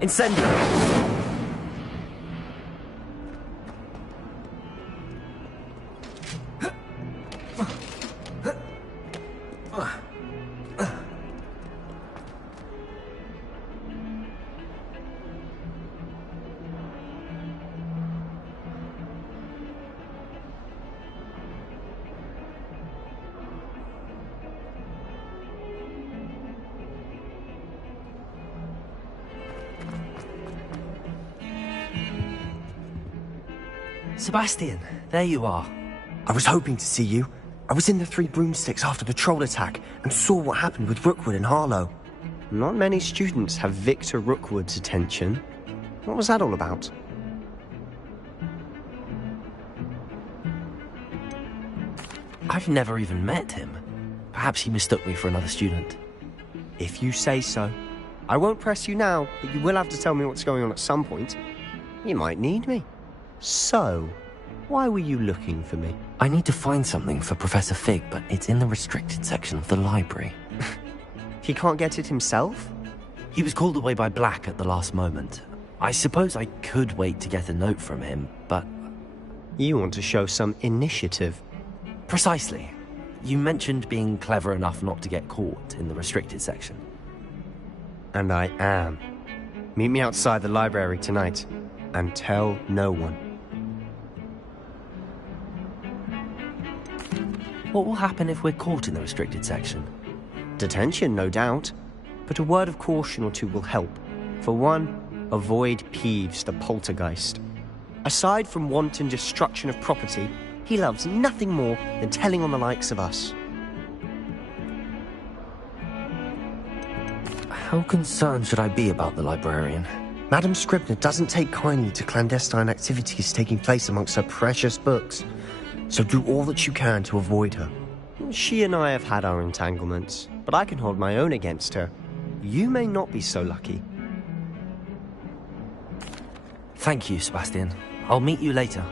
Incendio! Sebastian, there you are. I was hoping to see you. I was in the Three Broomsticks after the troll attack and saw what happened with Rookwood and Harlow. Not many students have Victor Rookwood's attention. What was that all about? I've never even met him. Perhaps he mistook me for another student. If you say so. I won't press you now, but you will have to tell me what's going on at some point. You might need me. So, why were you looking for me? I need to find something for Professor Fig, but it's in the restricted section of the library. He can't get it himself? He was called away by Black at the last moment. I suppose I could wait to get a note from him, but... You want to show some initiative. Precisely. You mentioned being clever enough not to get caught in the restricted section. And I am. Meet me outside the library tonight, and tell no one. What will happen if we're caught in the restricted section? Detention, no doubt. But a word of caution or two will help. For one, avoid Peeves, the poltergeist. Aside from wanton destruction of property, he loves nothing more than telling on the likes of us. How concerned should I be about the librarian? Madam Scribner doesn't take kindly to clandestine activities taking place amongst her precious books. So do all that you can to avoid her. She and I have had our entanglements, but I can hold my own against her. You may not be so lucky. Thank you, Sebastian. I'll meet you later.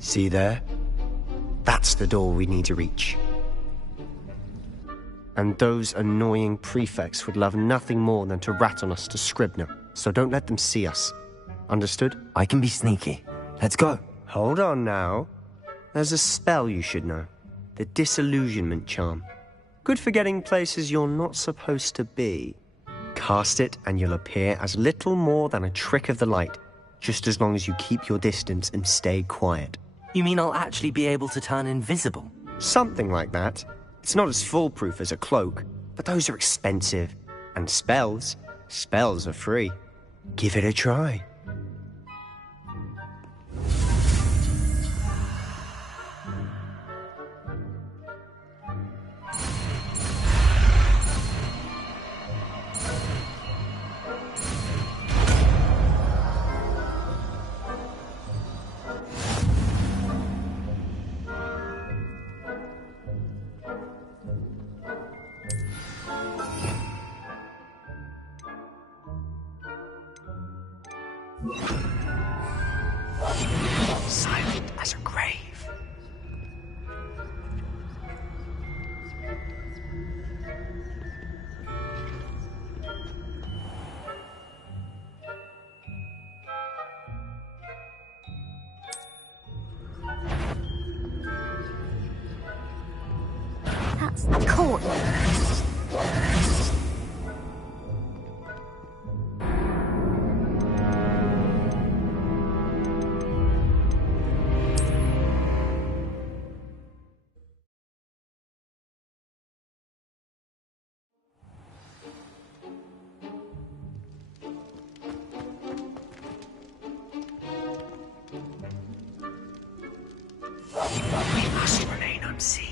See there? That's the door we need to reach. And those annoying prefects would love nothing more than to rat on us to Scribner, so don't let them see us. Understood? I can be sneaky. Let's go. Hold on now. There's a spell you should know. The Disillusionment Charm. Good for getting places you're not supposed to be. Cast it and you'll appear as little more than a trick of the light, just as long as you keep your distance and stay quiet. You mean I'll actually be able to turn invisible? Something like that. It's not as foolproof as a cloak, but those are expensive. And spells are free. Give it a try. Silent as a grave. That's the courtyard. We must remain unseen.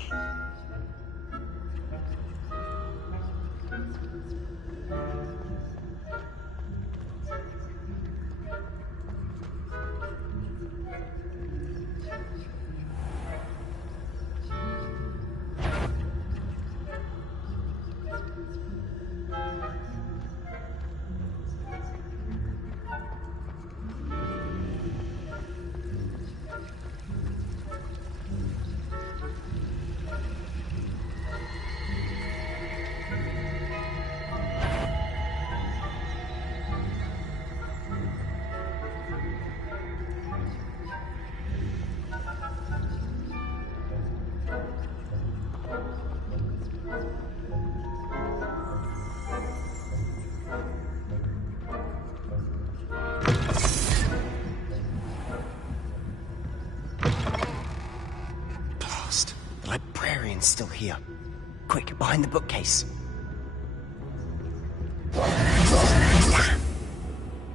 The librarian's still here. Quick, behind the bookcase. Damn!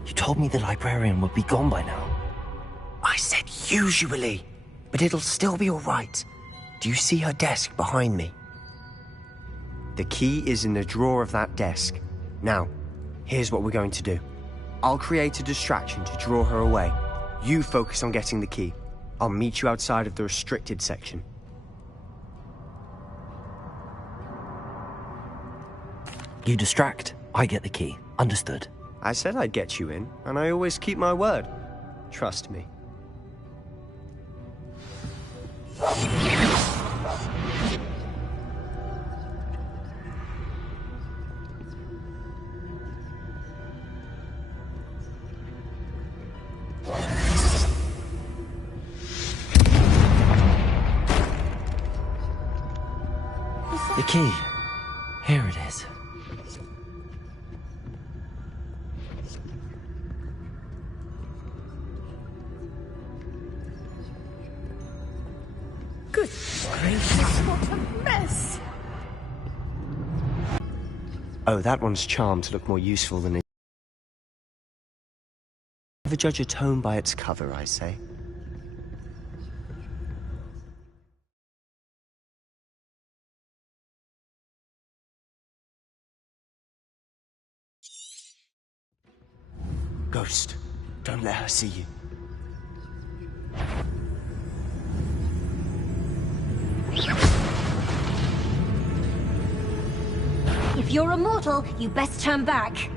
You told me the librarian would be gone by now. I said usually, but it'll still be all right. Do you see her desk behind me? The key is in the drawer of that desk. Now, here's what we're going to do. I'll create a distraction to draw her away. You focus on getting the key. I'll meet you outside of the restricted section. You distract, I get the key. Understood. I said I'd get you in, and I always keep my word. Trust me. The key. Here it is. Good gracious, what a mess! Oh, that one's charmed to look more useful than it. Never judge a tome by its cover, I say. Ghost, don't let her see you. If you're a mortal, you best turn back.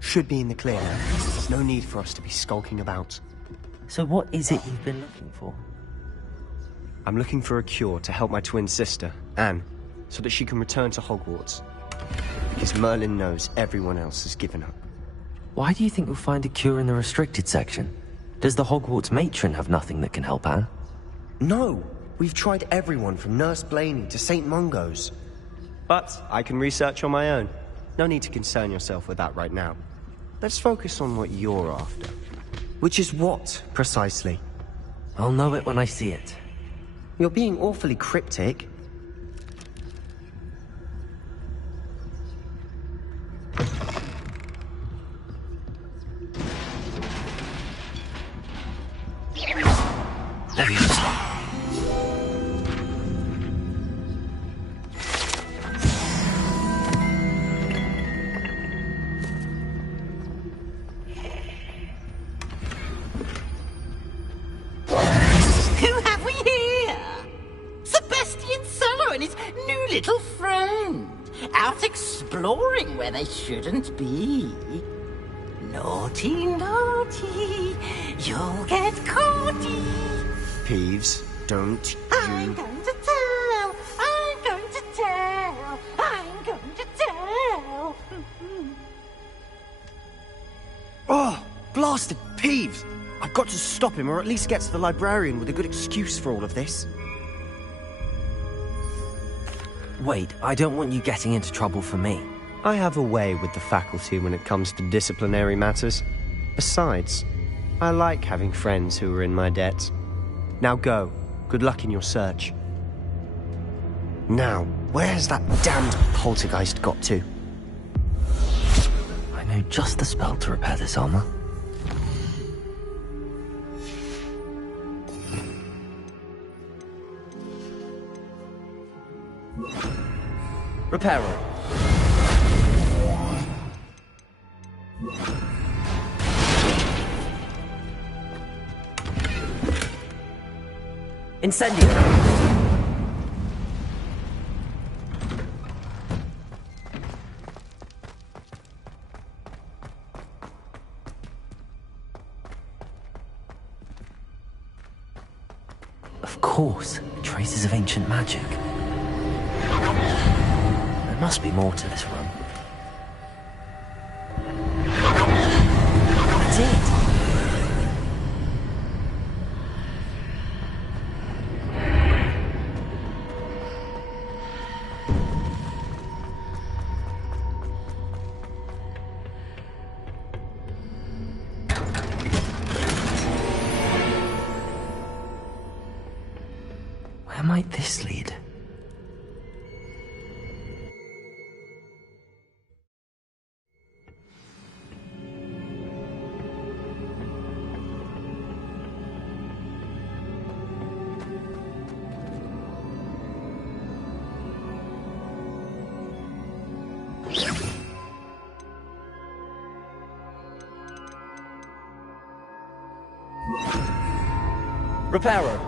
Should be in the clear now. There's no need for us to be skulking about. So what is it you've been looking for? I'm looking for a cure to help my twin sister, Anne, so that she can return to Hogwarts. Because Merlin knows everyone else has given up. Why do you think we'll find a cure in the restricted section? Does the Hogwarts matron have nothing that can help Anne? No, we've tried everyone from Nurse Blaney to St. Mungo's. But I can research on my own. No need to concern yourself with that right now. Let's focus on what you're after. Which is what, precisely? I'll know it when I see it. You're being awfully cryptic. Exploring where they shouldn't be. Naughty, naughty, you'll get caughty. Peeves, don't I'm going to tell, I'm going to tell, I'm going to tell. Oh, blasted Peeves! I've got to stop him, or at least get to the librarian with a good excuse for all of this. Wait, I don't want you getting into trouble for me. I have a way with the faculty when it comes to disciplinary matters. Besides, I like having friends who are in my debt. Now go. Good luck in your search. Now, where's that damned poltergeist got to? I know just the spell to repair this armor. Repairer. Incendio! Of course, traces of ancient magic. There must be more to this room. That's it! Where might this lead? Repairer.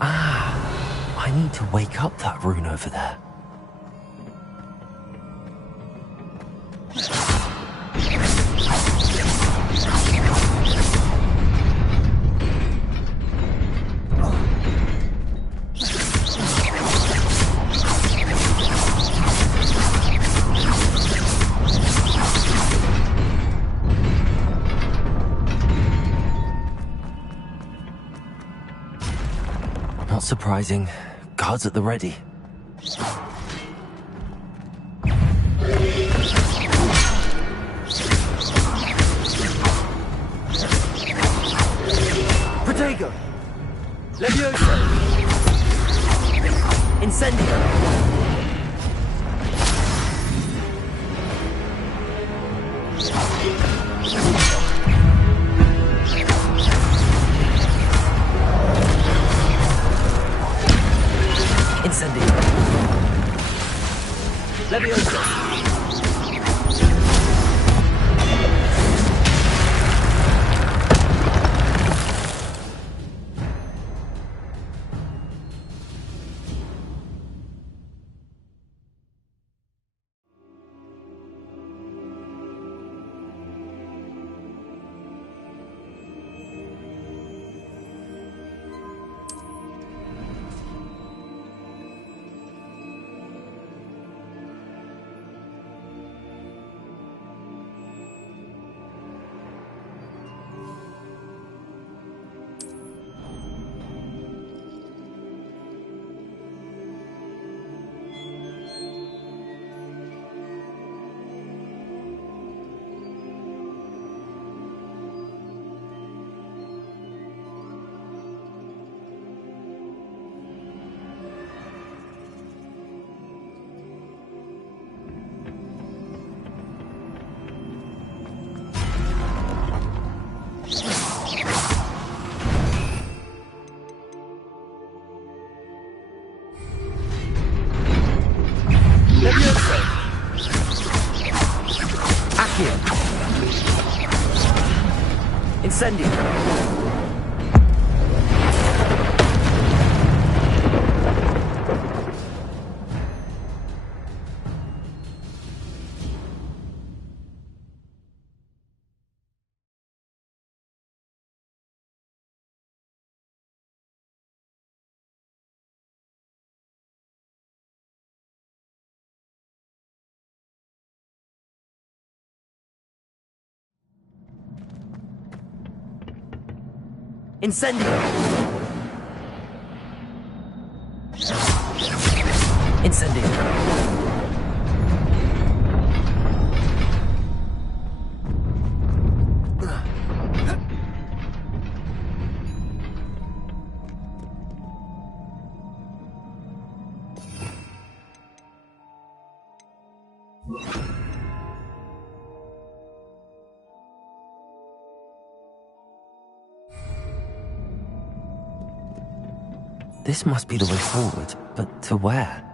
I need to wake up that rune over there. Not surprising. Guards at the ready. Protego! Levioso! Incendio! Incendio! Levioso! Levioso! Accio! Incendio! Incendio! Incendio! This must be the way forward, but to where?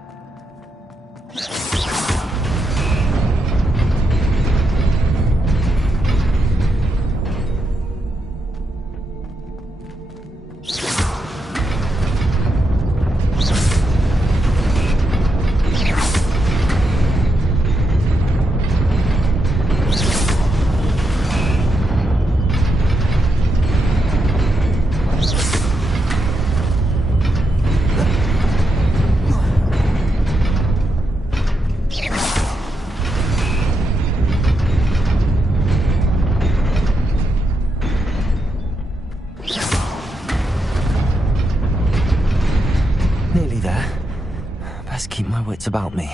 Nearly there. Best keep my wits about me.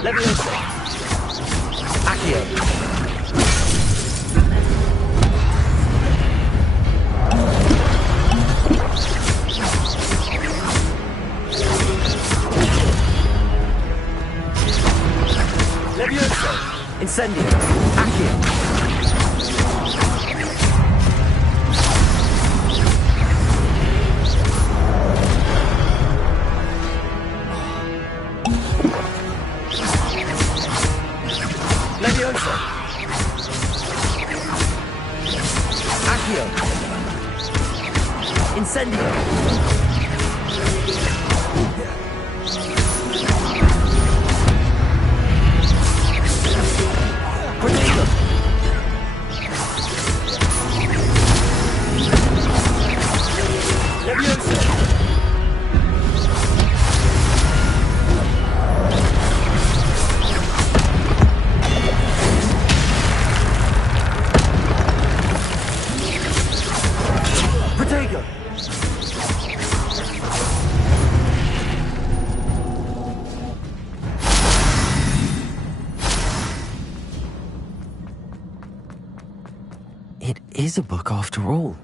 Levioso! Accio! Levioso! Incendio! Accio! Levioso! Accio! Incendio! It is a book after all.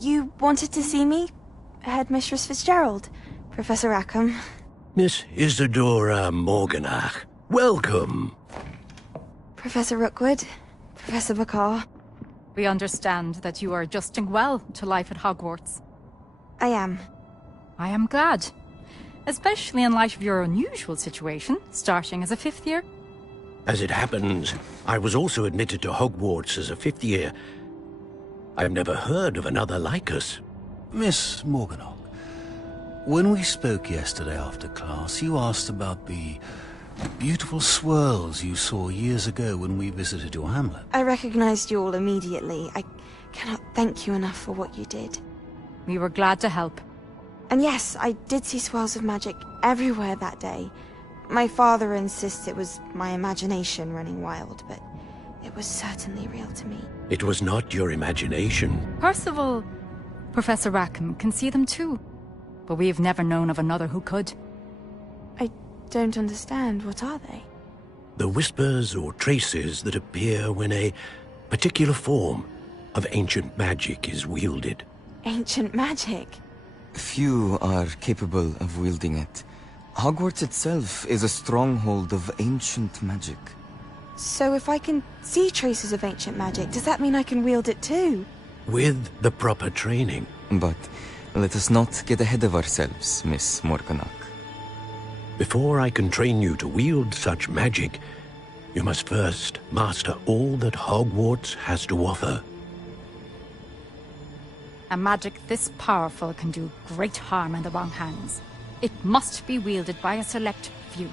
You wanted to see me? Headmistress Fitzgerald, Professor Rackham. Miss Isadora Morganach, welcome. Professor Rookwood, Professor Bakar. We understand that you are adjusting well to life at Hogwarts. I am. I am glad. Especially in light of your unusual situation, starting as a 5th year. As it happens, I was also admitted to Hogwarts as a 5th year. I've never heard of another like us. Miss Morganach, when we spoke yesterday after class, you asked about the beautiful swirls you saw years ago when we visited your hamlet. I recognized you all immediately. I cannot thank you enough for what you did. We were glad to help. And yes, I did see swirls of magic everywhere that day. My father insists it was my imagination running wild, but it was certainly real to me. It was not your imagination. Percival, Professor Rackham can see them too. But we have never known of another who could. I don't understand. What are they? The whispers or traces that appear when a particular form of ancient magic is wielded. Ancient magic? Few are capable of wielding it. Hogwarts itself is a stronghold of ancient magic. So if I can see traces of ancient magic, does that mean I can wield it too? With the proper training. But let us not get ahead of ourselves, Miss Morganach. Before I can train you to wield such magic, you must first master all that Hogwarts has to offer. A magic this powerful can do great harm in the wrong hands. It must be wielded by a select few.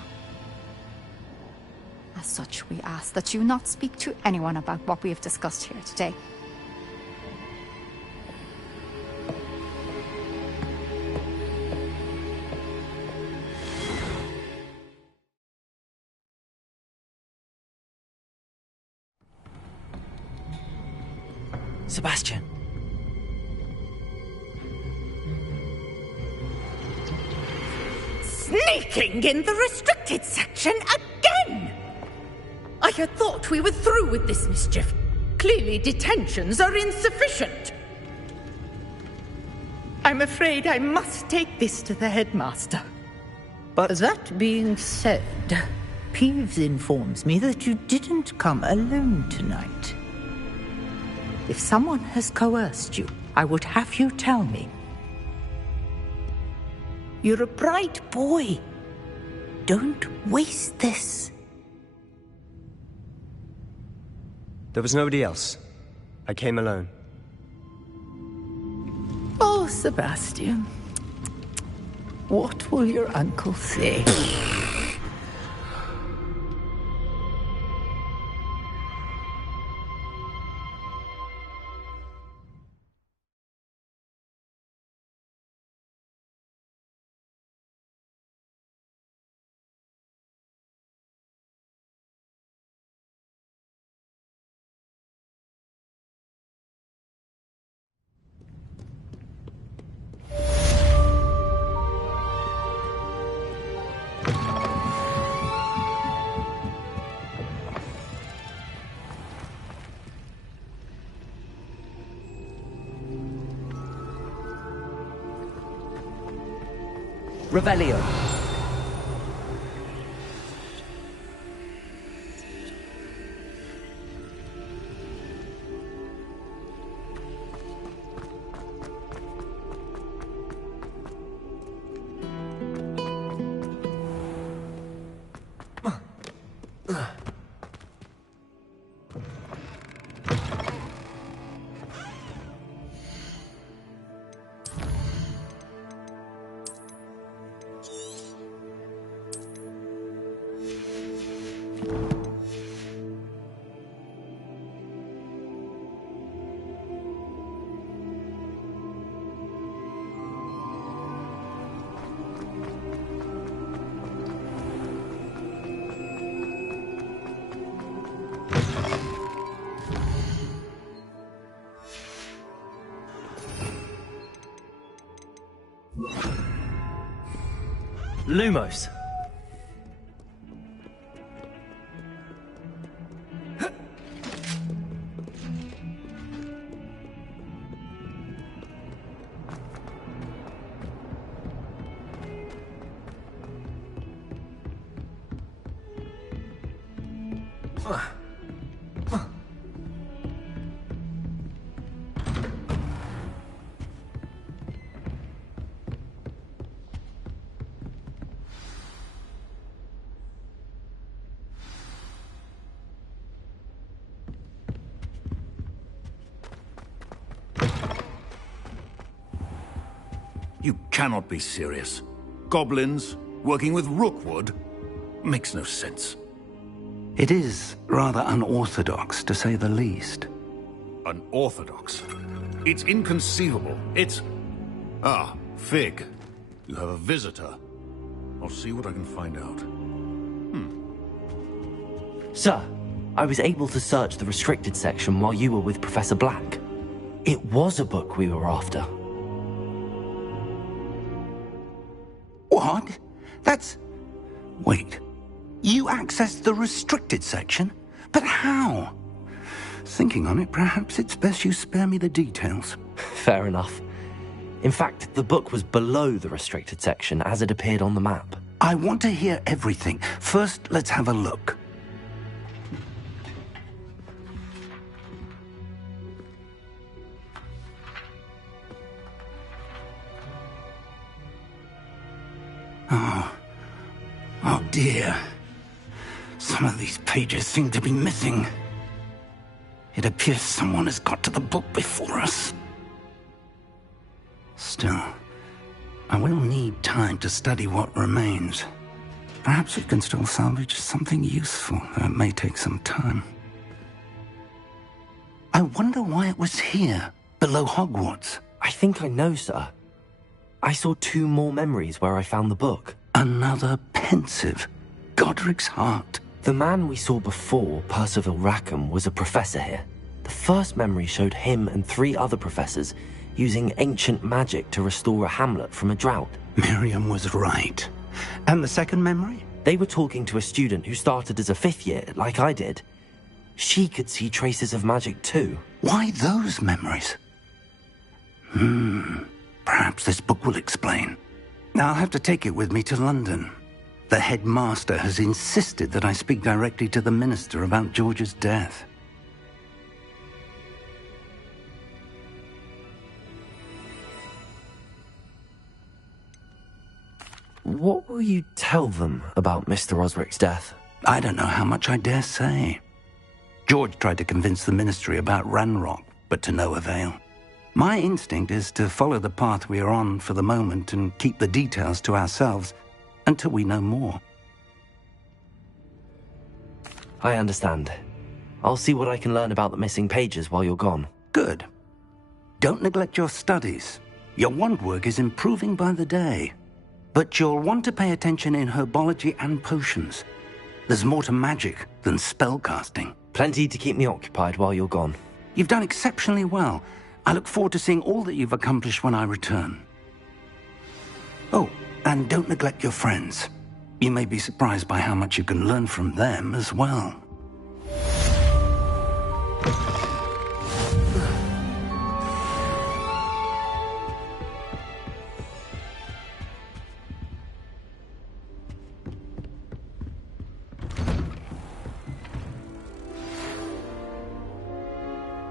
As such, we ask that you not speak to anyone about what we have discussed here today. Sebastian. Sneaking in the restricted section again! I had thought we were through with this mischief. Clearly detentions are insufficient. I'm afraid I must take this to the headmaster. But that being said, Peeves informs me that you didn't come alone tonight. If someone has coerced you, I would have you tell me. You're a bright boy. Don't waste this. There was nobody else. I came alone. Oh, Sebastian. What will your uncle say? Revelio. Lumos. You cannot be serious. Goblins working with Rookwood? Makes no sense. It is rather unorthodox, to say the least. Unorthodox? It's inconceivable. It's... Ah, Fig. You have a visitor. I'll see what I can find out. Sir, I was able to search the restricted section while you were with Professor Black. It was a book we were after. What? That's... Wait. You accessed the restricted section? But how? Thinking on it, perhaps it's best you spare me the details. Fair enough. In fact, the book was below the restricted section as it appeared on the map. I want to hear everything. First, let's have a look. Oh dear. Some of these pages seem to be missing. It appears someone has got to the book before us. Still, I will need time to study what remains. Perhaps we can still salvage something useful, though it may take some time. I wonder why it was here, below Hogwarts. I think I know, sir. I saw 2 more memories where I found the book. Another pensive. Godric's heart. The man we saw before, Percival Rackham, was a professor here. The first memory showed him and 3 other professors using ancient magic to restore a hamlet from a drought. Miriam was right. And the second memory? They were talking to a student who started as a 5th year, like I did. She could see traces of magic too. Why those memories? Perhaps this book will explain. I'll have to take it with me to London. The headmaster has insisted that I speak directly to the minister about George's death. What will you tell them about Mr. Osric's death? I don't know how much I dare say. George tried to convince the ministry about Ranrock, but to no avail. My instinct is to follow the path we are on for the moment and keep the details to ourselves until we know more. I understand. I'll see what I can learn about the missing pages while you're gone. Good. Don't neglect your studies. Your wand work is improving by the day. But you'll want to pay attention in herbology and potions. There's more to magic than spellcasting. Plenty to keep me occupied while you're gone. You've done exceptionally well. I look forward to seeing all that you've accomplished when I return. Oh, and don't neglect your friends. You may be surprised by how much you can learn from them as well.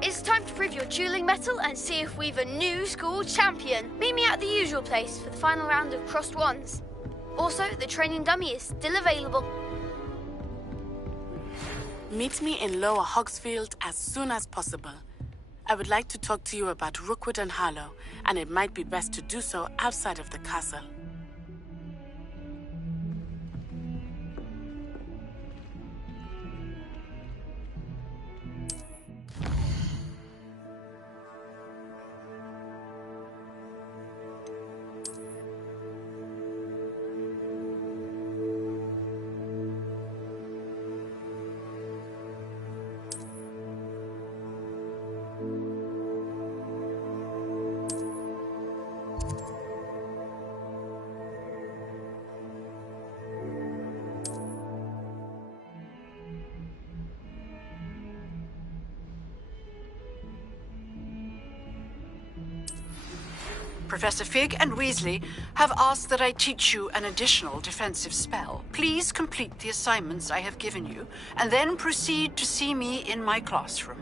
It's time to prove your dueling mettle and see if we've a new school champion. Meet me at the usual place for the final round of crossed wands. Also, the training dummy is still available. Meet me in Lower Hogsfield as soon as possible. I would like to talk to you about Rookwood and Harlow, and it might be best to do so outside of the castle. Professor Fig and Weasley have asked that I teach you an additional defensive spell. Please complete the assignments I have given you, and then proceed to see me in my classroom.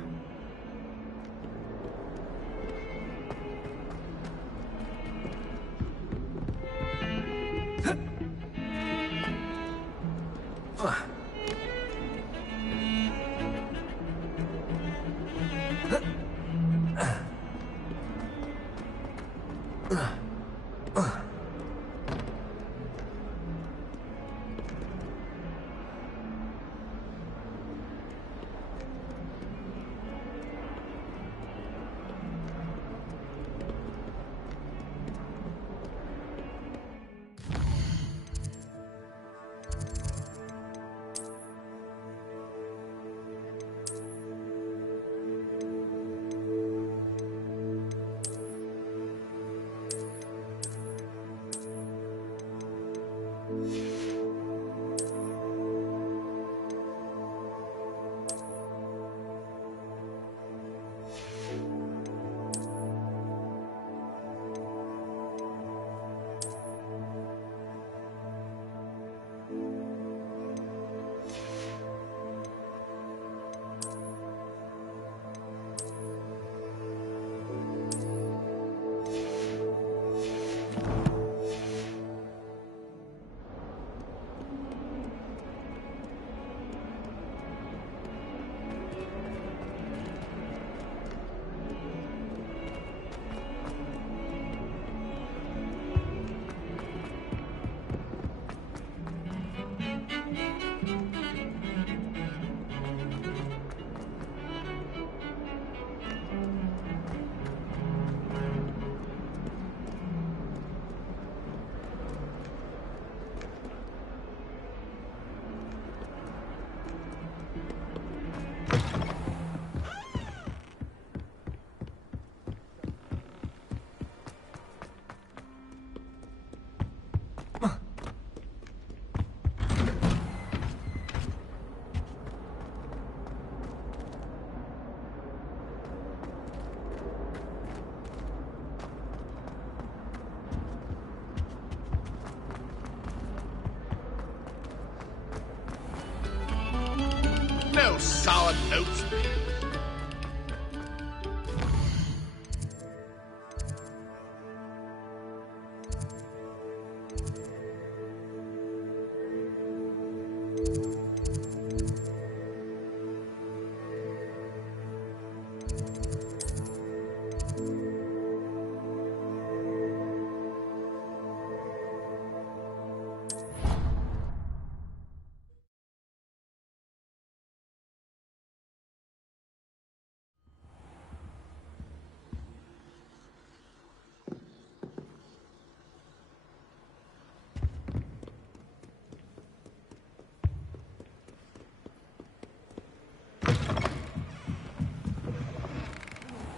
sour notes, please.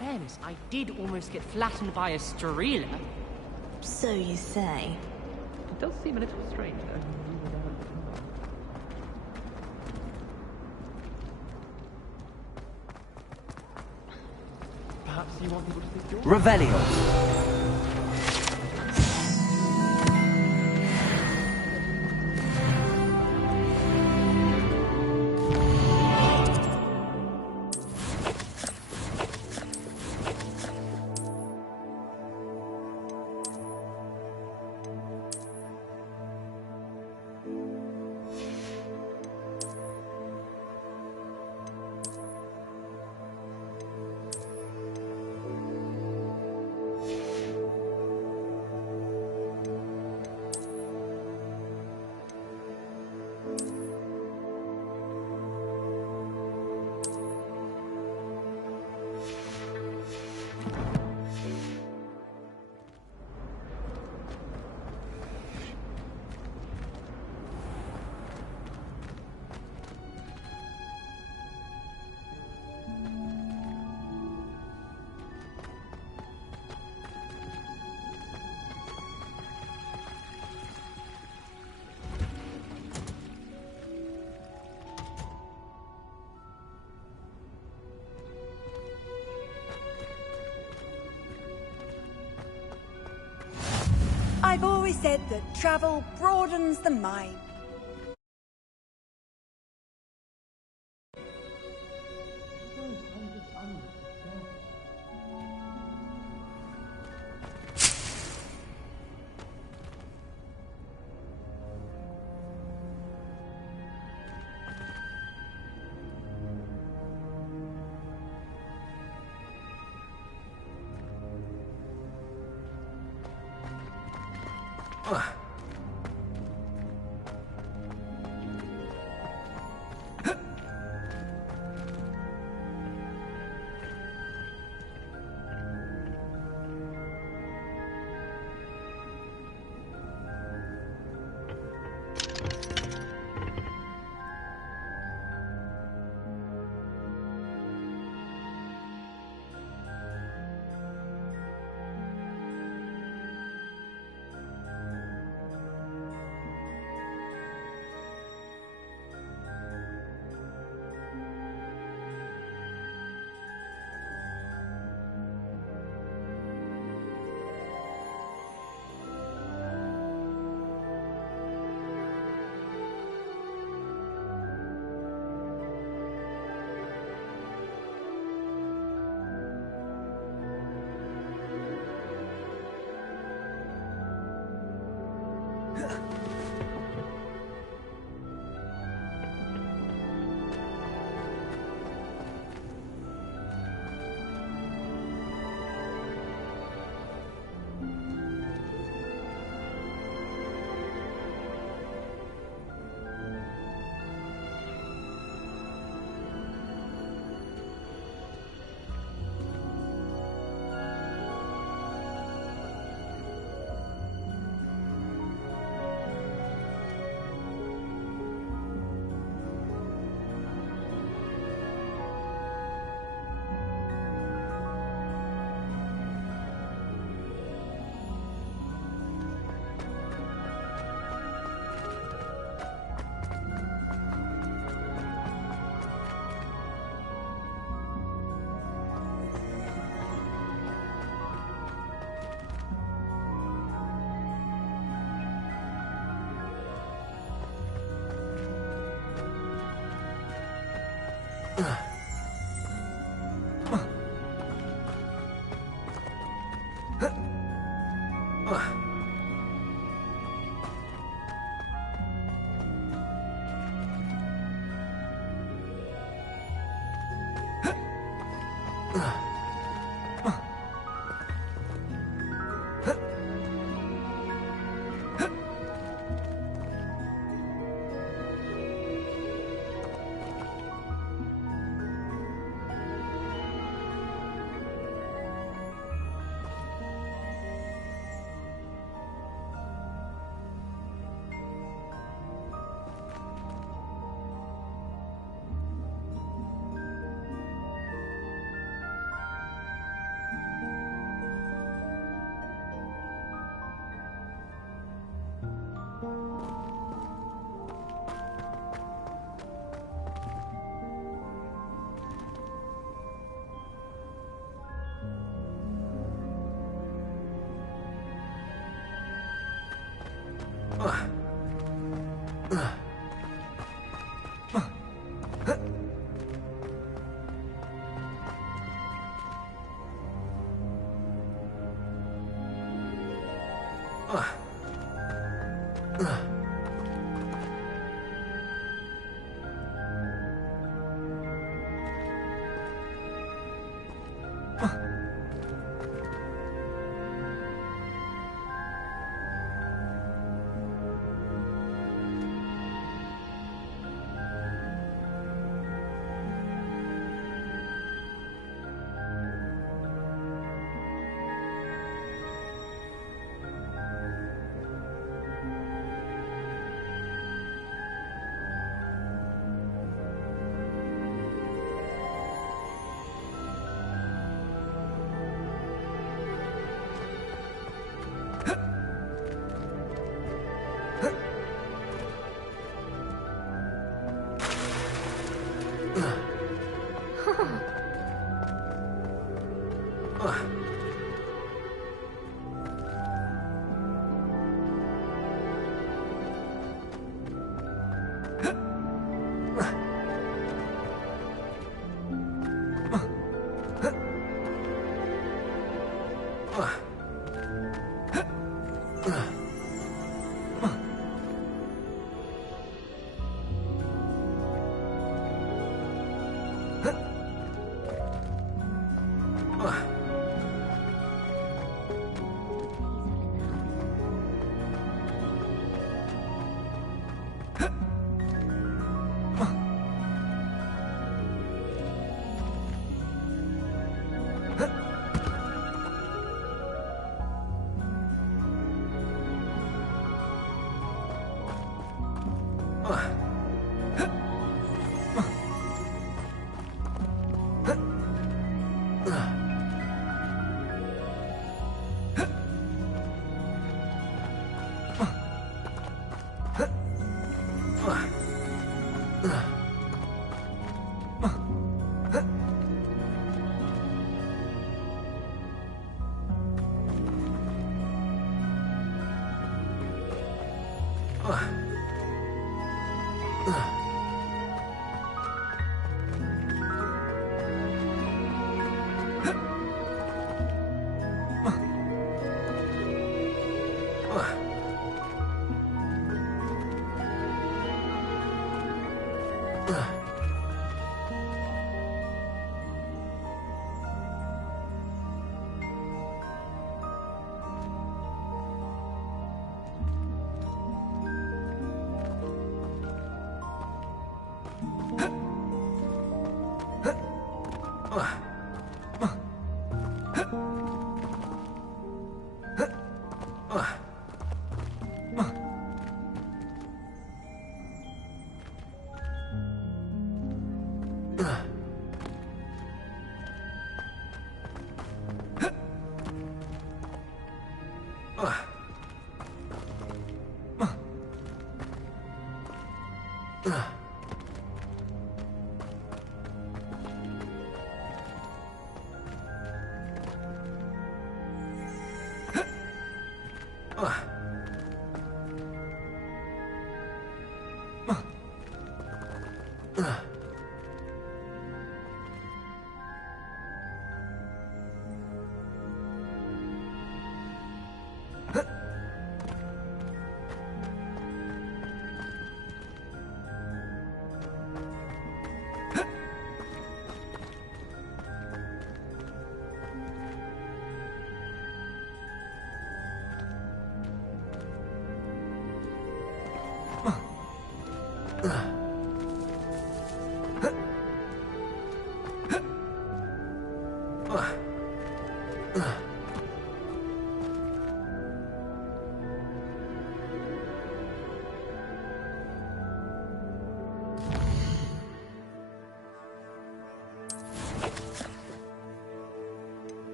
Fairness, I did almost get flattened by a Strela. So you say. It does seem a little strange, though. Perhaps you want people to think you're... Revelio. I've always said that travel broadens the mind.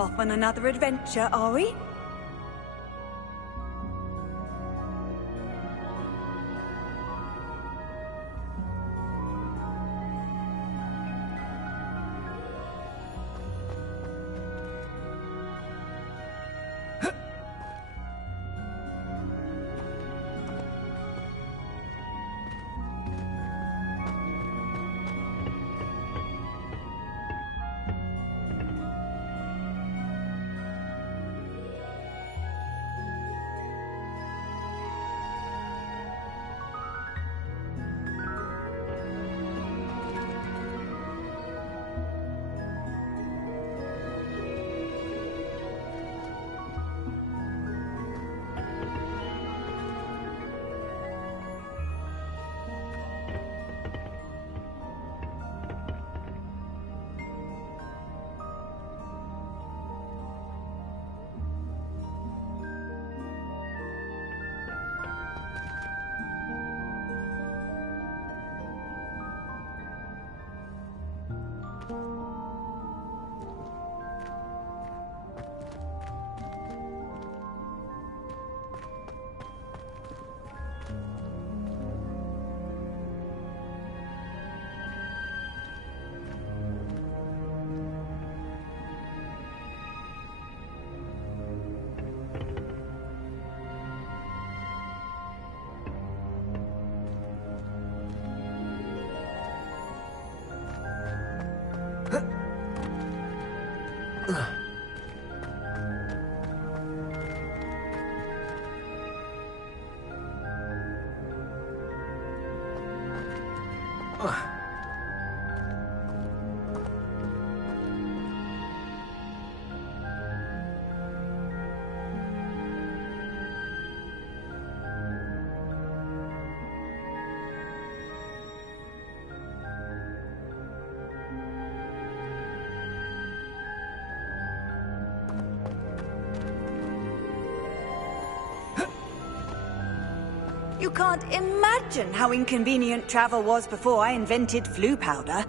Off on another adventure, are we? You can't imagine how inconvenient travel was before I invented flu powder.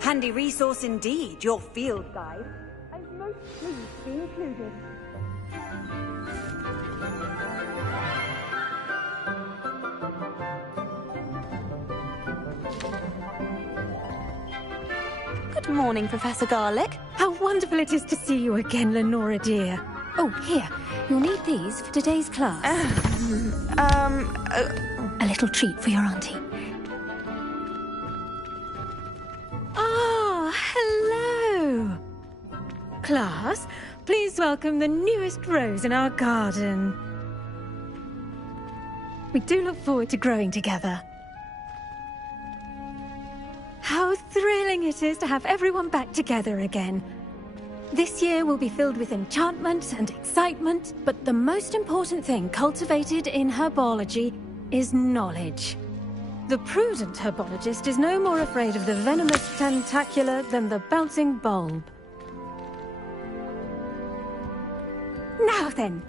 Handy resource indeed, your field guide. I'm most pleased to be included. Good morning, Professor Garlick. How wonderful it is to see you again, Lenora dear. Oh, here. You'll need these for today's class. A little treat for your auntie. Ah, hello. Class, please welcome the newest rose in our garden. We do look forward to growing together. How thrilling it is to have everyone back together again. This year will be filled with enchantment and excitement, but the most important thing cultivated in herbology is knowledge. The prudent herbologist is no more afraid of the venomous tentacular than the bouncing bulb. Now then,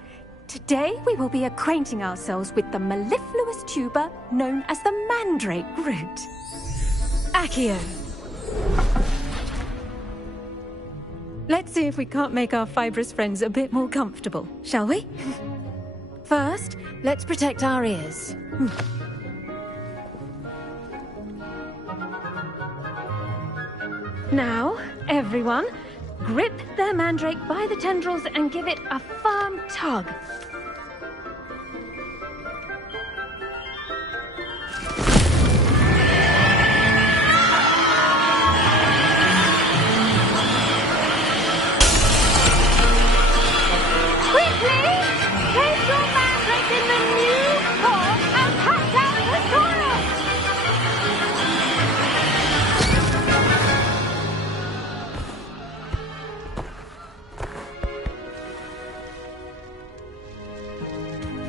today we will be acquainting ourselves with the mellifluous tuber known as the mandrake root. Accio. Let's see if we can't make our fibrous friends a bit more comfortable, shall we? First, let's protect our ears. Now, everyone, grip their mandrake by the tendrils and give it a firm tug.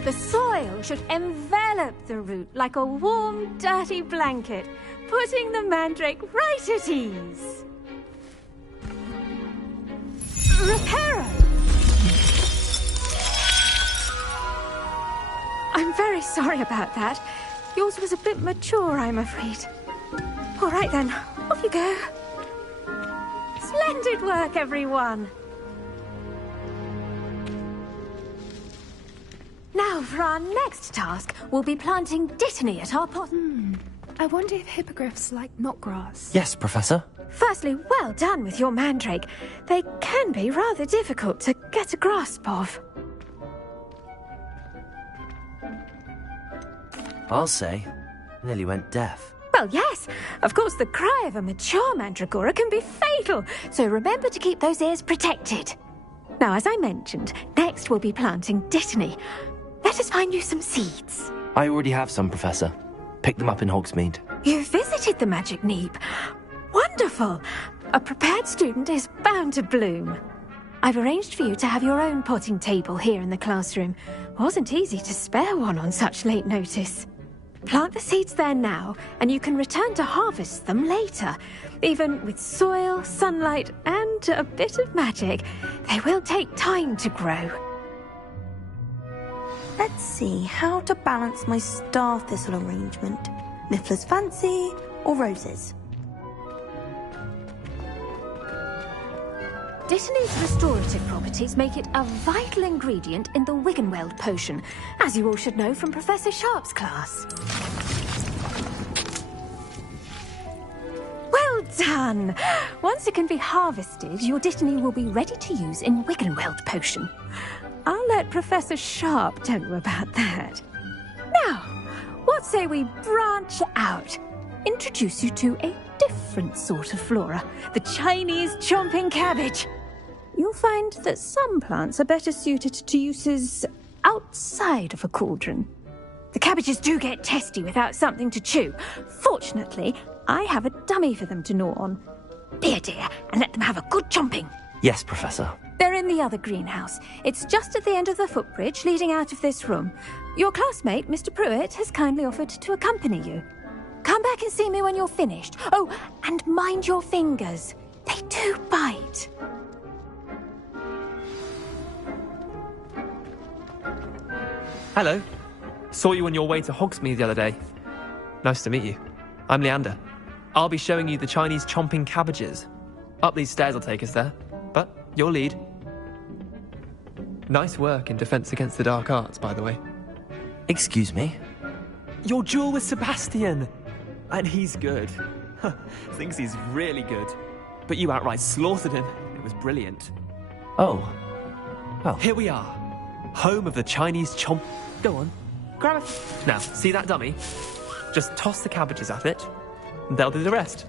The soil should envelop the root like a warm, dirty blanket, putting the mandrake right at ease. Reparo! I'm very sorry about that. Yours was a bit mature, I'm afraid. All right then, off you go. Splendid work, everyone. Now, for our next task, we'll be planting dittany at our pot. I wonder if hippogriffs like knotgrass. Yes, Professor. Firstly, well done with your mandrake. They can be rather difficult to get a grasp of. I'll say, nearly went deaf. Well, yes. Of course, the cry of a mature mandragora can be fatal, so remember to keep those ears protected. Now, as I mentioned, next we'll be planting dittany. Let us find you some seeds. I already have some, Professor. Picked them up in Hogsmeade. You visited the Magic Neep. Wonderful! A prepared student is bound to bloom. I've arranged for you to have your own potting table here in the classroom. Wasn't easy to spare one on such late notice. Plant the seeds there now, and you can return to harvest them later. Even with soil, sunlight, and a bit of magic, they will take time to grow. Let's see how to balance my star thistle arrangement. Miffler's Fancy or roses? Dittany's restorative properties make it a vital ingredient in the Wiggenweld potion, as you all should know from Professor Sharp's class. Well done! Once it can be harvested, your dittany will be ready to use in Wiggenweld potion. I'll let Professor Sharp tell you about that. Now, what say we branch out? Introduce you to a different sort of flora, the Chinese chomping cabbage. You'll find that some plants are better suited to uses outside of a cauldron. The cabbages do get testy without something to chew. Fortunately, I have a dummy for them to gnaw on. Dear, and let them have a good chomping. Yes, Professor. They're in the the other greenhouse. It's just at the end of the footbridge leading out of this room. Your classmate, Mr. Pruitt, has kindly offered to accompany you. Come back and see me when you're finished. Oh, and mind your fingers. They do bite. Hello. Saw you on your way to Hogsmeade the other day. Nice to meet you. I'm Leander. I'll be showing you the Chinese chomping cabbages. Up these stairs will take us there, but you'll lead. Nice work in Defense Against the Dark Arts, by the way. Excuse me? Your duel with Sebastian! And he's good. Thinks he's really good. But you outright slaughtered him. It was brilliant. Oh. Well. Here we are. Home of the Chinese chomp... Go on. Grab it. Now, see that dummy? Just toss the cabbages at it, and they'll do the rest.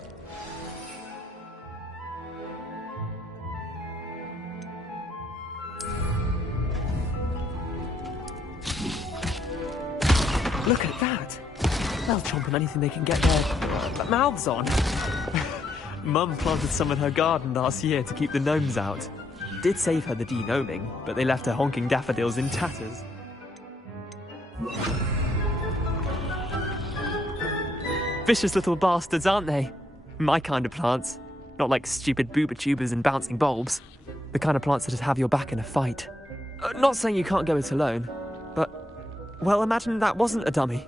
Look at that! They'll chomp on anything they can get their mouths on. Mum planted some in her garden last year to keep the gnomes out. Did save her the de-gnoming, but they left her honking daffodils in tatters. Vicious little bastards, aren't they? My kind of plants. Not like stupid booba tubers and bouncing bulbs. The kind of plants that just have your back in a fight. Not saying you can't go it alone, but... Well, imagine that wasn't a dummy.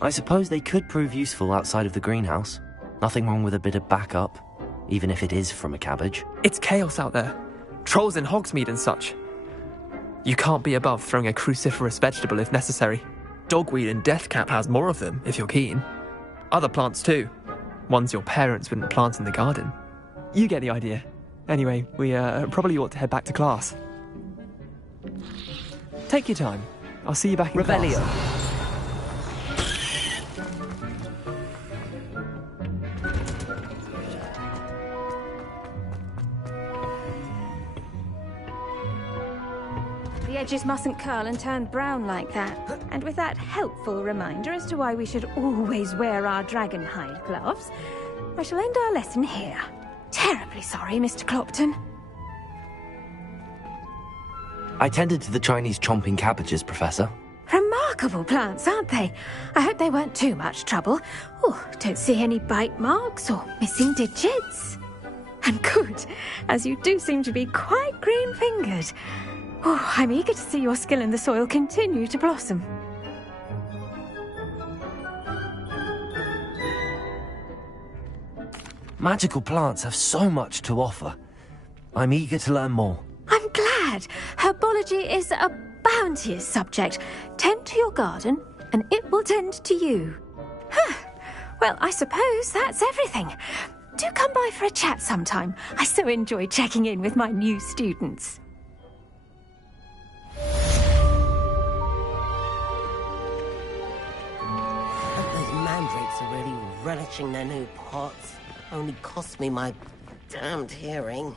I suppose they could prove useful outside of the greenhouse. Nothing wrong with a bit of backup, even if it is from a cabbage. It's chaos out there. Trolls in Hogsmeade and such. You can't be above throwing a cruciferous vegetable if necessary. Dogweed and deathcap has more of them, if you're keen. Other plants too. Ones your parents wouldn't plant in the garden. You get the idea. Anyway, we probably ought to head back to class. Take your time. I'll see you back in Revelio. class. The edges mustn't curl and turn brown like that. And with that helpful reminder as to why we should always wear our dragon hide gloves, I shall end our lesson here. Terribly sorry, Mr. Clopton. I tended to the Chinese chomping cabbages, Professor. Remarkable plants, aren't they? I hope they weren't too much trouble. Oh, don't see any bite marks or missing digits. And good, as you do seem to be quite green-fingered. Oh, I'm eager to see your skill in the soil continue to blossom. Magical plants have so much to offer. I'm eager to learn more. I'm glad. Herbology is a bounteous subject. Tend to your garden, and it will tend to you. Well, I suppose that's everything. Do come by for a chat sometime. I so enjoy checking in with my new students. Those mandrakes are really relishing their new pots. Only cost me my damned hearing.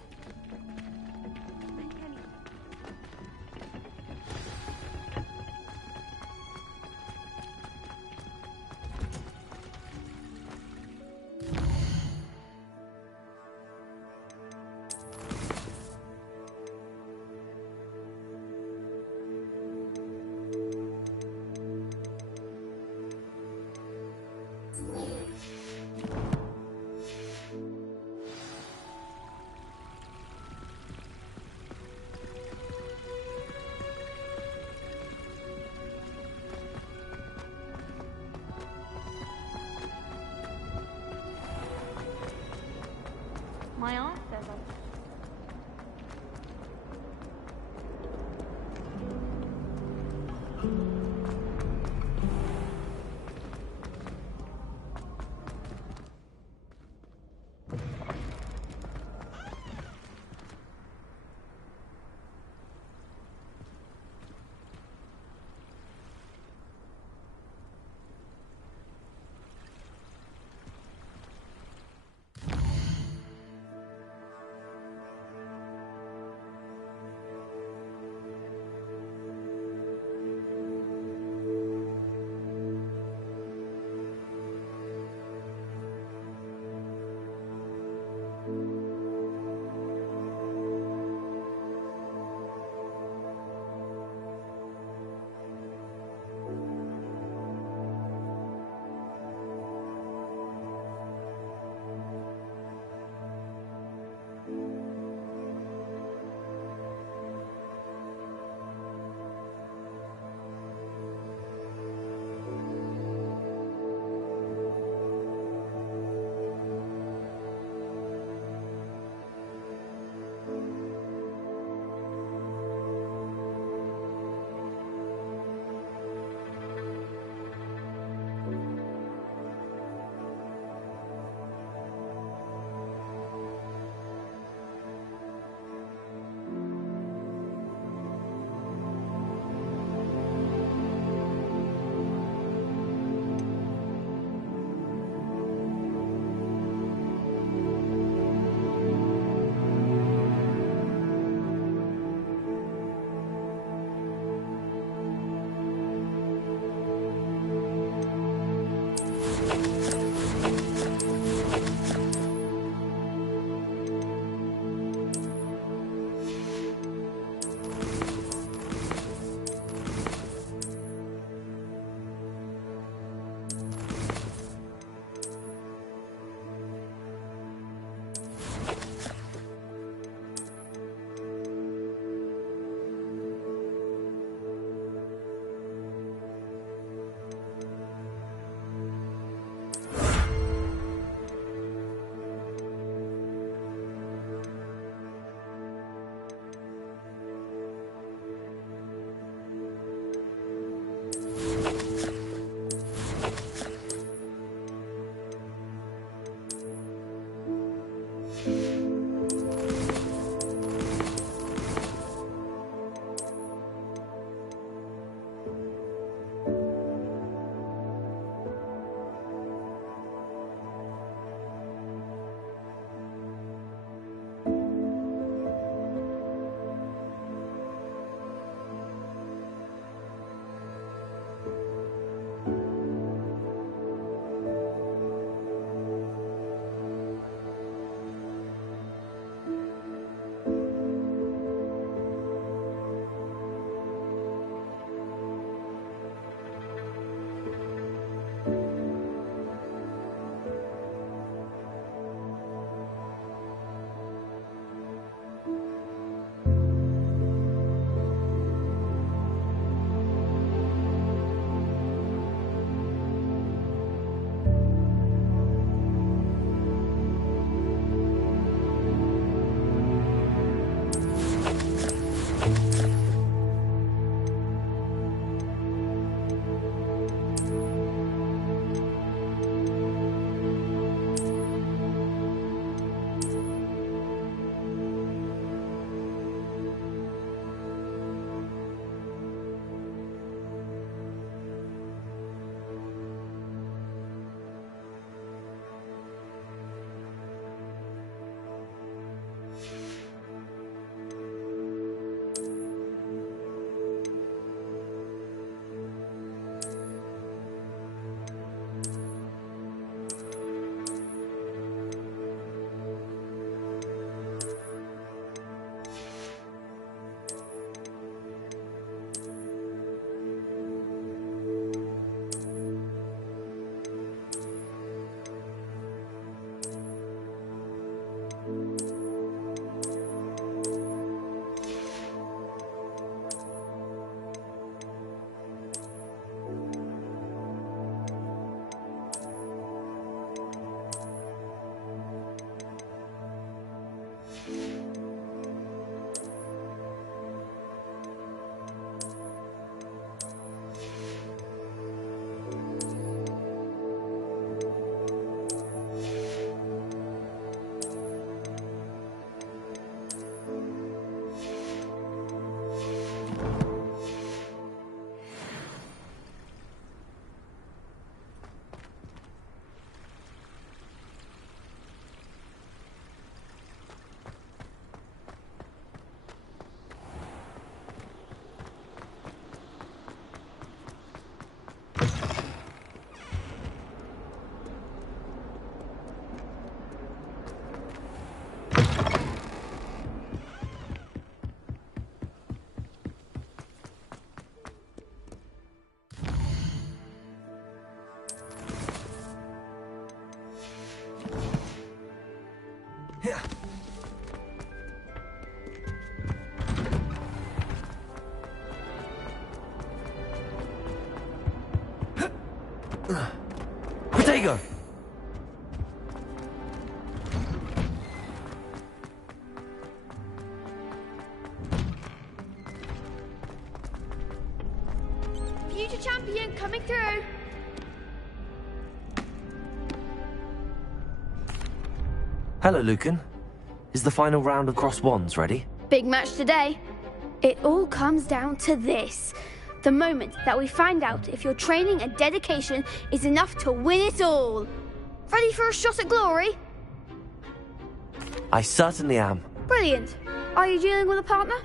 Protego! Future champion coming through. Hello, Lucan. Is the final round of Cross Wands ready? Big match today. It all comes down to this. The moment that we find out if your training and dedication is enough to win it all. Ready for a shot at glory? I certainly am. Brilliant. Are you dealing with a partner?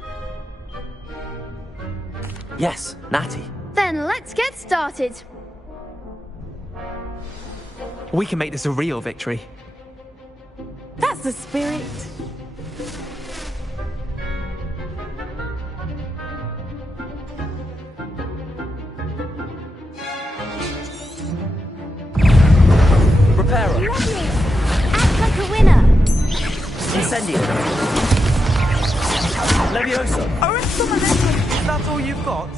Yes, Natty. Then let's get started. We can make this a real victory. That's the spirit. Reparo. Lovely! Act like a winner! Incendio. Leviosa. That's all you've got?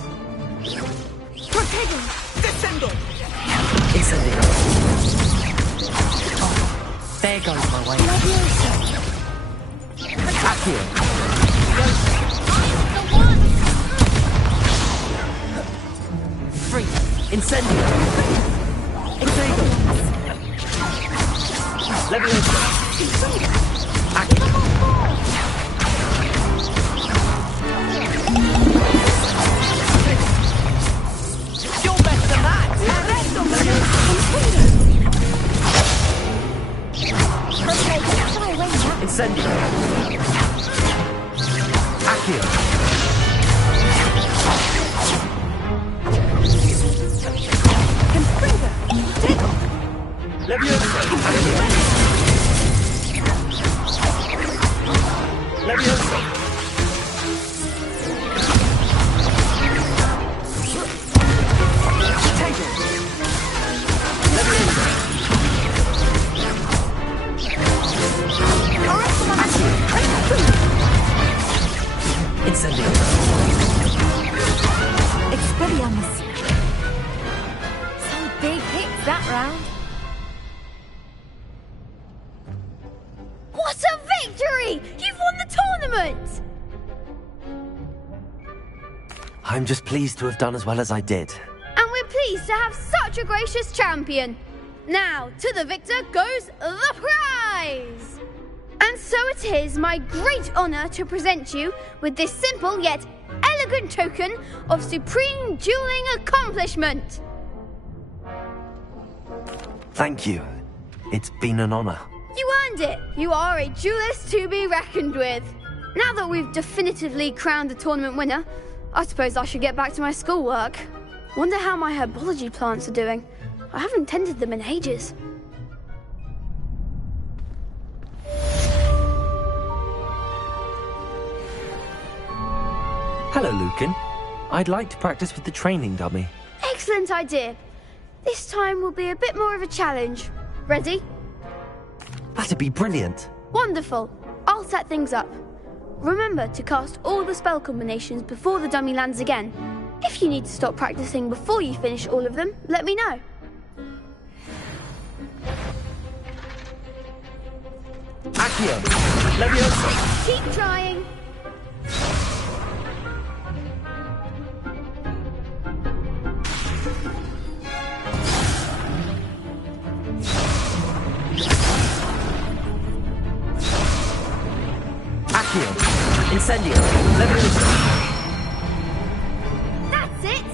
Protego! Descendo! Incendio. There goes my way. Leviosa! Accio. Free. Incendio. Exego. Leviosa. Accio. You're better than that! Incendio. Accio. Leviosa. Accio. Leviosa. Incendio. Expelliarmus. Some big hits that round. What a victory! You've won the tournament! I'm just pleased to have done as well as I did. And we're pleased to have such a gracious champion. Now, to the victor goes the prize! And so it is my great honour to present you with this simple yet elegant token of supreme dueling accomplishment. Thank you. It's been an honor. You earned it. You are a duelist to be reckoned with. Now that we've definitively crowned the tournament winner, I suppose I should get back to my schoolwork. Wonder how my herbology plants are doing. I haven't tended them in ages. Hello, Lucan. I'd like to practice with the training dummy. Excellent idea. This time will be a bit more of a challenge. Ready? That'd be brilliant. Wonderful. I'll set things up. Remember to cast all the spell combinations before the dummy lands again. If you need to stop practicing before you finish all of them, let me know. Accio. Leviosa. Keep trying. Accio. Incendio. Leviosa. That's it.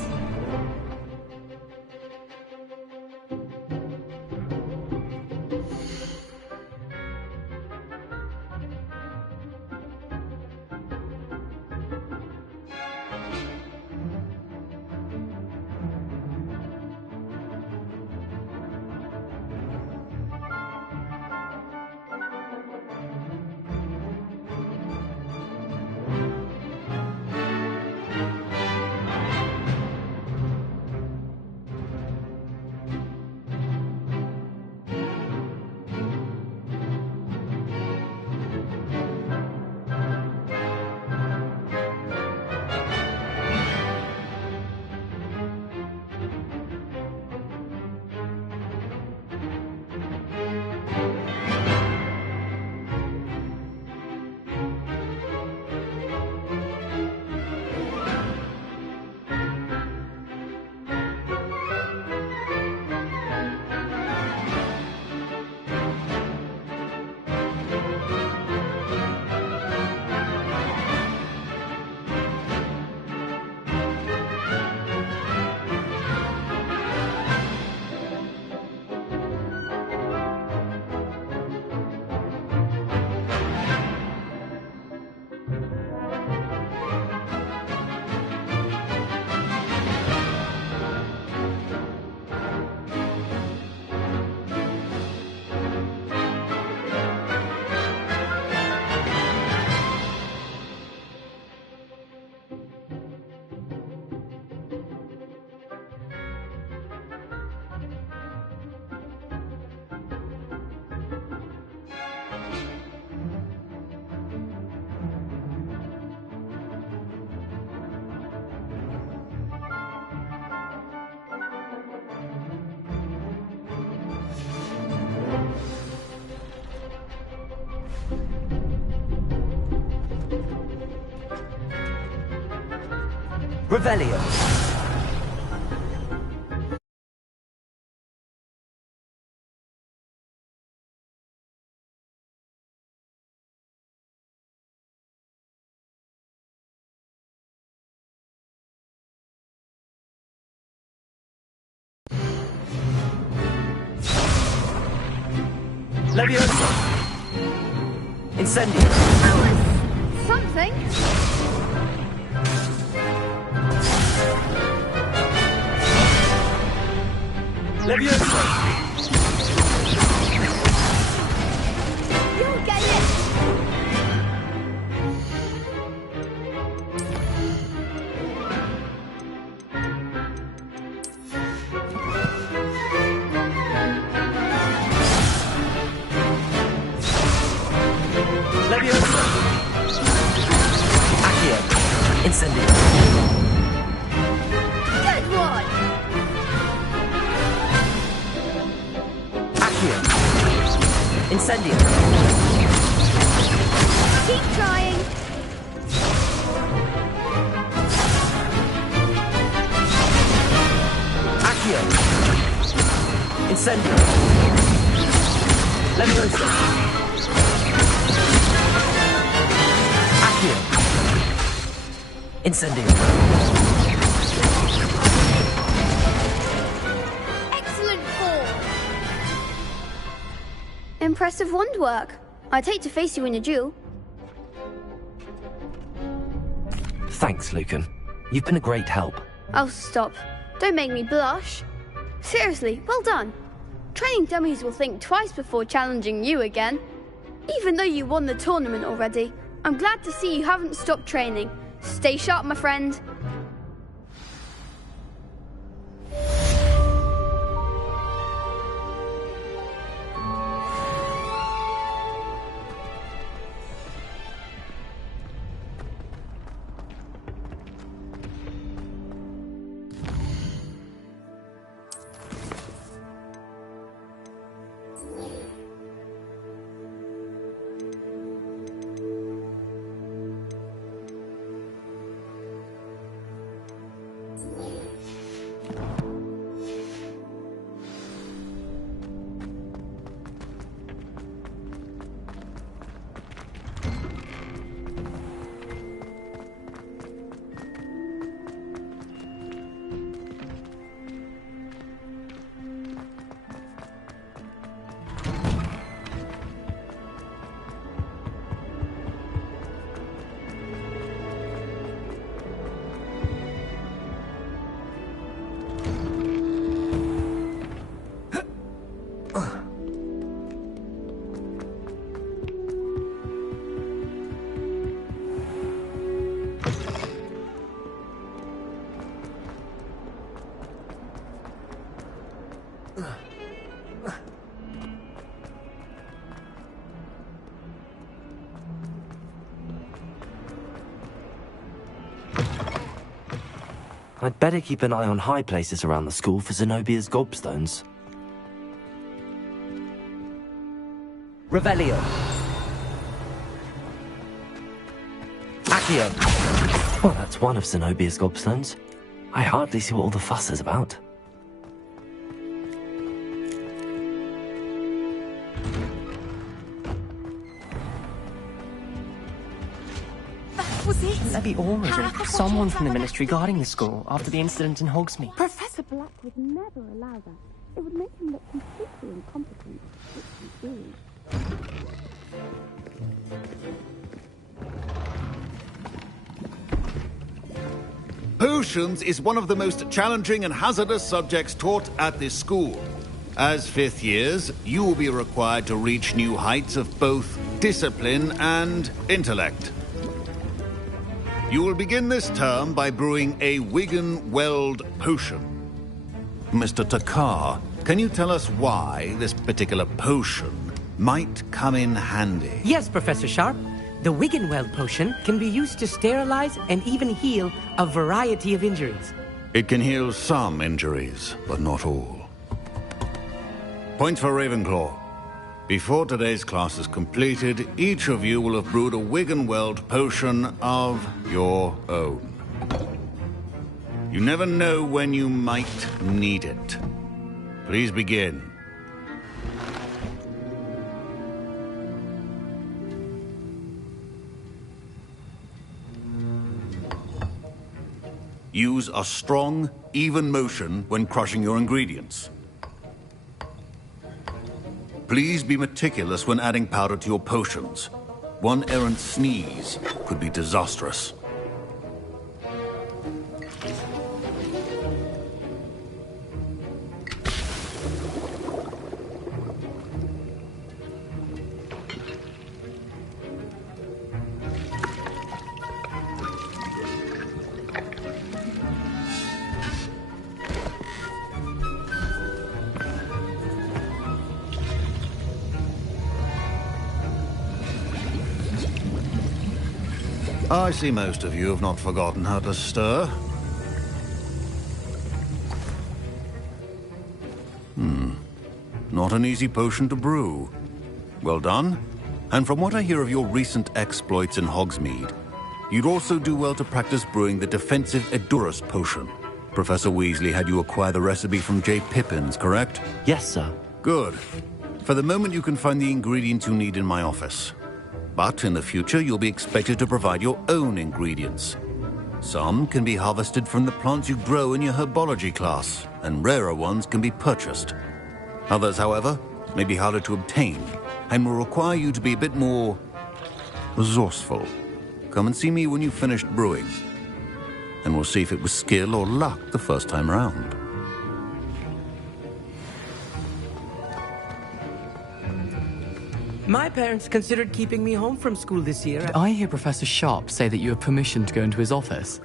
Revelio. Leviosa. Incendio. Something. Leviosa. You'll get it. Leviosa. Accio. Incendio. Good one. Accio. Incendio. Keep trying. Accio. Incendio. Leviosa. Accio. Incendio. Excellent form. Impressive wand work. I'd hate to face you in a duel. Thanks, Lucan. You've been a great help. Oh, stop. Don't make me blush. Seriously, well done. Training dummies will think twice before challenging you again. Even though you won the tournament already, I'm glad to see you haven't stopped training. Stay sharp, my friend. I'd better keep an eye on high places around the school for Zenobia's gobstones. Revelio. Accio. Well, that's one of Zenobia's gobstones. I hardly see what all the fuss is about. Was it? Leviosa. Someone from the ministry guarding the school after the incident in Hogsmeade. Professor Black would never allow that. It would make him look completely incompetent, which he is. Potions is one of the most challenging and hazardous subjects taught at this school. As fifth years, you will be required to reach new heights of both discipline and intellect. You will begin this term by brewing a Wigan-Weld potion. Mr. Takar, can you tell us why this particular potion might come in handy? Yes, Professor Sharp. The Wigan-Weld potion can be used to sterilize and even heal a variety of injuries. It can heal some injuries, but not all. Point for Ravenclaw. Before today's class is completed, each of you will have brewed a Wigan-Weld potion of your own. You never know when you might need it. Please begin. Use a strong, even motion when crushing your ingredients. Please be meticulous when adding powder to your potions. One errant sneeze could be disastrous. I see most of you have not forgotten how to stir. Not an easy potion to brew. Well done. And from what I hear of your recent exploits in Hogsmeade, you'd also do well to practice brewing the defensive Edurus potion. Professor Weasley had you acquire the recipe from J. Pippins, correct? Yes, sir. Good. For the moment, you can find the ingredients you need in my office. But in the future, you'll be expected to provide your own ingredients. Some can be harvested from the plants you grow in your herbology class, and rarer ones can be purchased. Others, however, may be harder to obtain, and will require you to be a bit more resourceful. Come and see me when you've finished brewing, and we'll see if it was skill or luck the first time around. My parents considered keeping me home from school this year. Did I hear Professor Sharp say that you have permission to go into his office?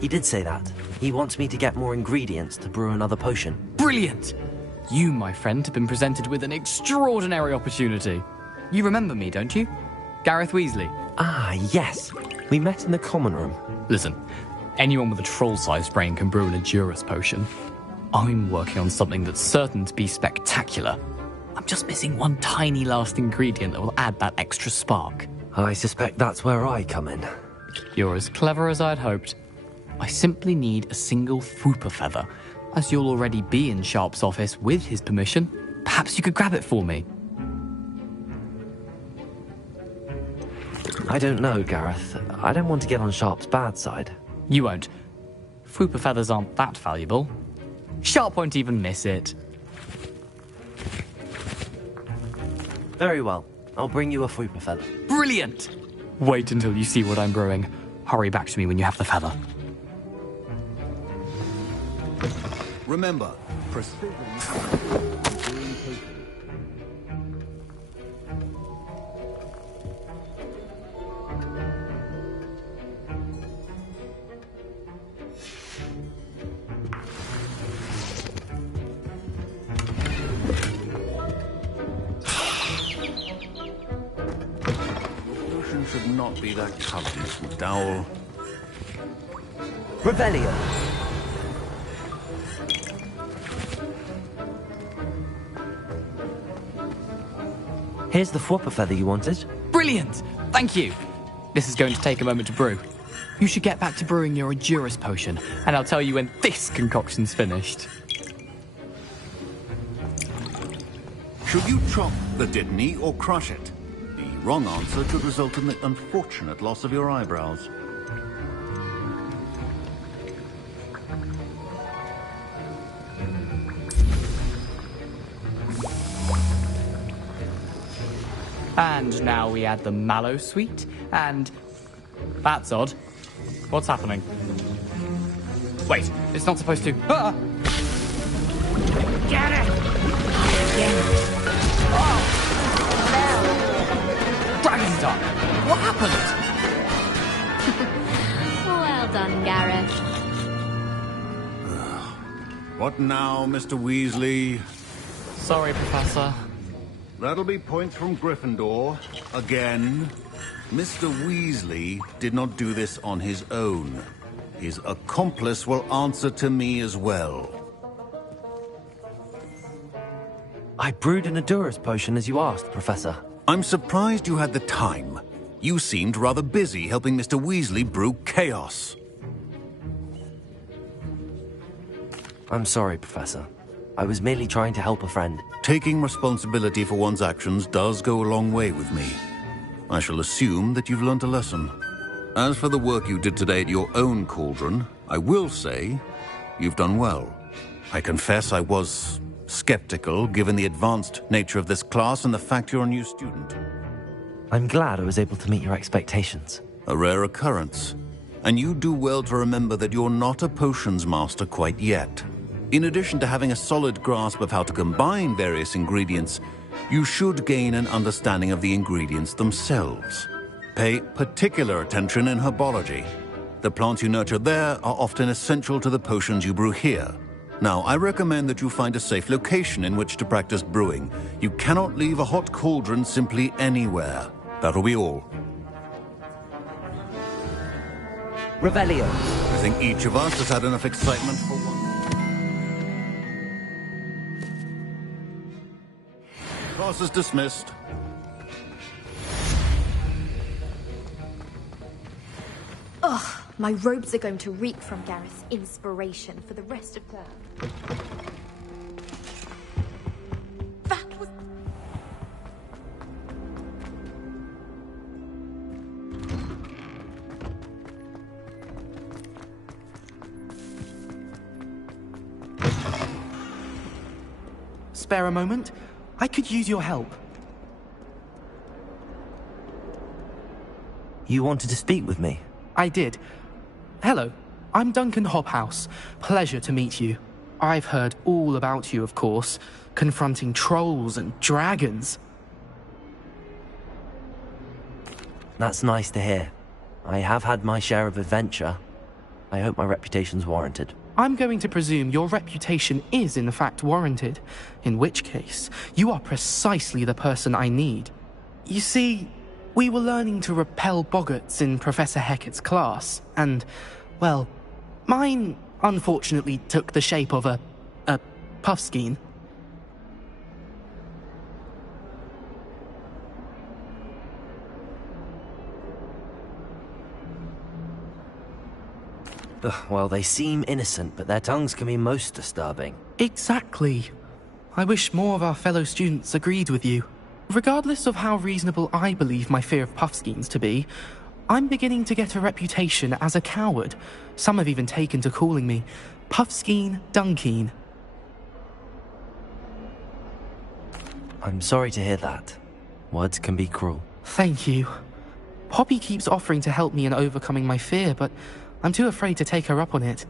He did say that. He wants me to get more ingredients to brew another potion. Brilliant! You, my friend, have been presented with an extraordinary opportunity. You remember me, don't you? Gareth Weasley. Ah, yes. We met in the common room. Listen, anyone with a troll-sized brain can brew an Edurus potion. I'm working on something that's certain to be spectacular. I'm just missing one tiny last ingredient that will add that extra spark. I suspect that's where I come in. You're as clever as I'd hoped. I simply need a single Fwooper feather. As you'll already be in Sharp's office with his permission, perhaps you could grab it for me. I don't know, Gareth. I don't want to get on Sharp's bad side. You won't. Fwooper feathers aren't that valuable. Sharp won't even miss it. Very well. I'll bring you a Fwooper feather. Brilliant! Wait until you see what I'm brewing. Hurry back to me when you have the feather. Remember, precision. Should not be that covetous, McDowell. Revelio. Here's the Fwooper feather you wanted. Brilliant! Thank you. This is going to take a moment to brew. You should get back to brewing your Edurus potion, and I'll tell you when this concoction's finished. Should you chop the Dittany or crush it? The wrong answer could result in the unfortunate loss of your eyebrows. And now we add the mallow sweet, and... That's odd. What's happening? Wait, it's not supposed to... Ah! Get it! Dragon's Dark! What happened? Well done, Gareth. What now, Mr. Weasley? Sorry, Professor. That'll be points from Gryffindor. Again. Mr. Weasley did not do this on his own. His accomplice will answer to me as well. I brewed an Edurus potion as you asked, Professor. I'm surprised you had the time. You seemed rather busy helping Mr. Weasley brew chaos. I'm sorry, Professor. I was merely trying to help a friend. Taking responsibility for one's actions does go a long way with me. I shall assume that you've learnt a lesson. As for the work you did today at your own cauldron, I will say you've done well. I confess I was skeptical, given the advanced nature of this class and the fact you're a new student. I'm glad I was able to meet your expectations. A rare occurrence. And you do well to remember that you're not a potions master quite yet. In addition to having a solid grasp of how to combine various ingredients, you should gain an understanding of the ingredients themselves. Pay particular attention in herbology. The plants you nurture there are often essential to the potions you brew here. Now, I recommend that you find a safe location in which to practice brewing. You cannot leave a hot cauldron simply anywhere. That'll be all. Revelio. I think each of us has had enough excitement for one. Class is dismissed. Ugh, my robes are going to reek from Gareth's inspiration for the rest of term. That was... Spare a moment? I could use your help. You wanted to speak with me? I did. Hello, I'm Duncan Hobhouse. Pleasure to meet you. I've heard all about you, of course, confronting trolls and dragons. That's nice to hear. I have had my share of adventure. I hope my reputation's warranted. I'm going to presume your reputation is in fact warranted, in which case, you are precisely the person I need. You see, we were learning to repel boggarts in Professor Hecat's class, and, well, mine unfortunately took the shape of a puffskein. Well, they seem innocent, but their tongues can be most disturbing. Exactly. I wish more of our fellow students agreed with you. Regardless of how reasonable I believe my fear of puffskeins to be, I'm beginning to get a reputation as a coward. Some have even taken to calling me Puffskeen Dunkeen. I'm sorry to hear that. Words can be cruel. Thank you. Poppy keeps offering to help me in overcoming my fear, but I'm too afraid to take her up on it.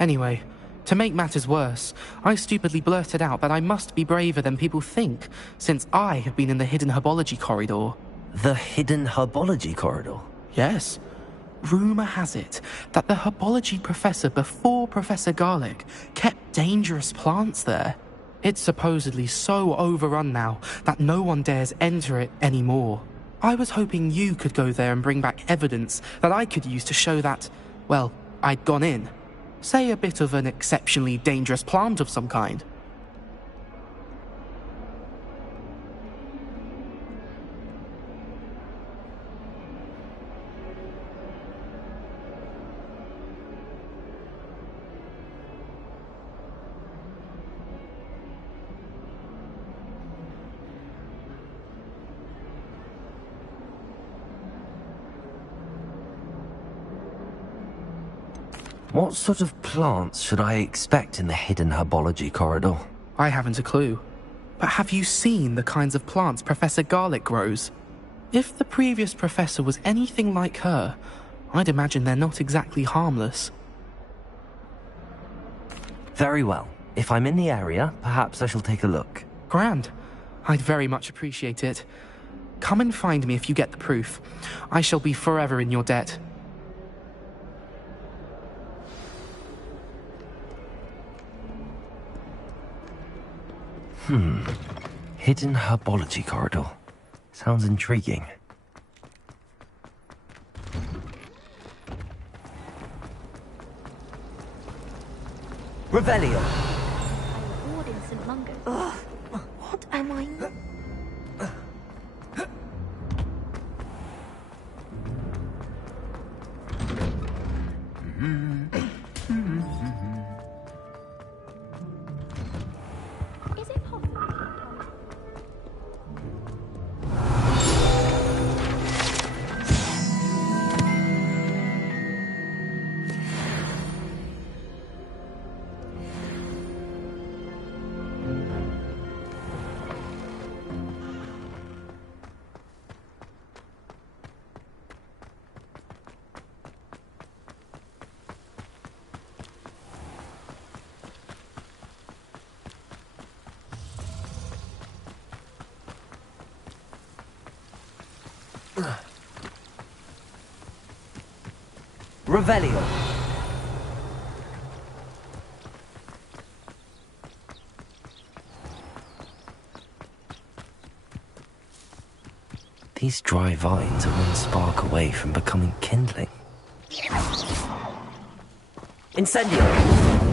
Anyway, to make matters worse, I stupidly blurted out that I must be braver than people think, since I have been in the hidden herbology corridor. The hidden herbology corridor? Yes. Rumour has it that the herbology professor before Professor Garlick kept dangerous plants there. It's supposedly so overrun now that no one dares enter it anymore. I was hoping you could go there and bring back evidence that I could use to show that, well, I'd gone in. Say a bit of an exceptionally dangerous plant of some kind. What sort of plants should I expect in the hidden herbology corridor? I haven't a clue. But have you seen the kinds of plants Professor Garlick grows? If the previous professor was anything like her, I'd imagine they're not exactly harmless. Very well. If I'm in the area, perhaps I shall take a look. Grand. I'd very much appreciate it. Come and find me if you get the proof. I shall be forever in your debt. Hidden herbology corridor. Sounds intriguing. Revelio. Ward in St. Mungo's. Ugh, what am I... Revelio. These dry vines are one spark away from becoming kindling. Incendio.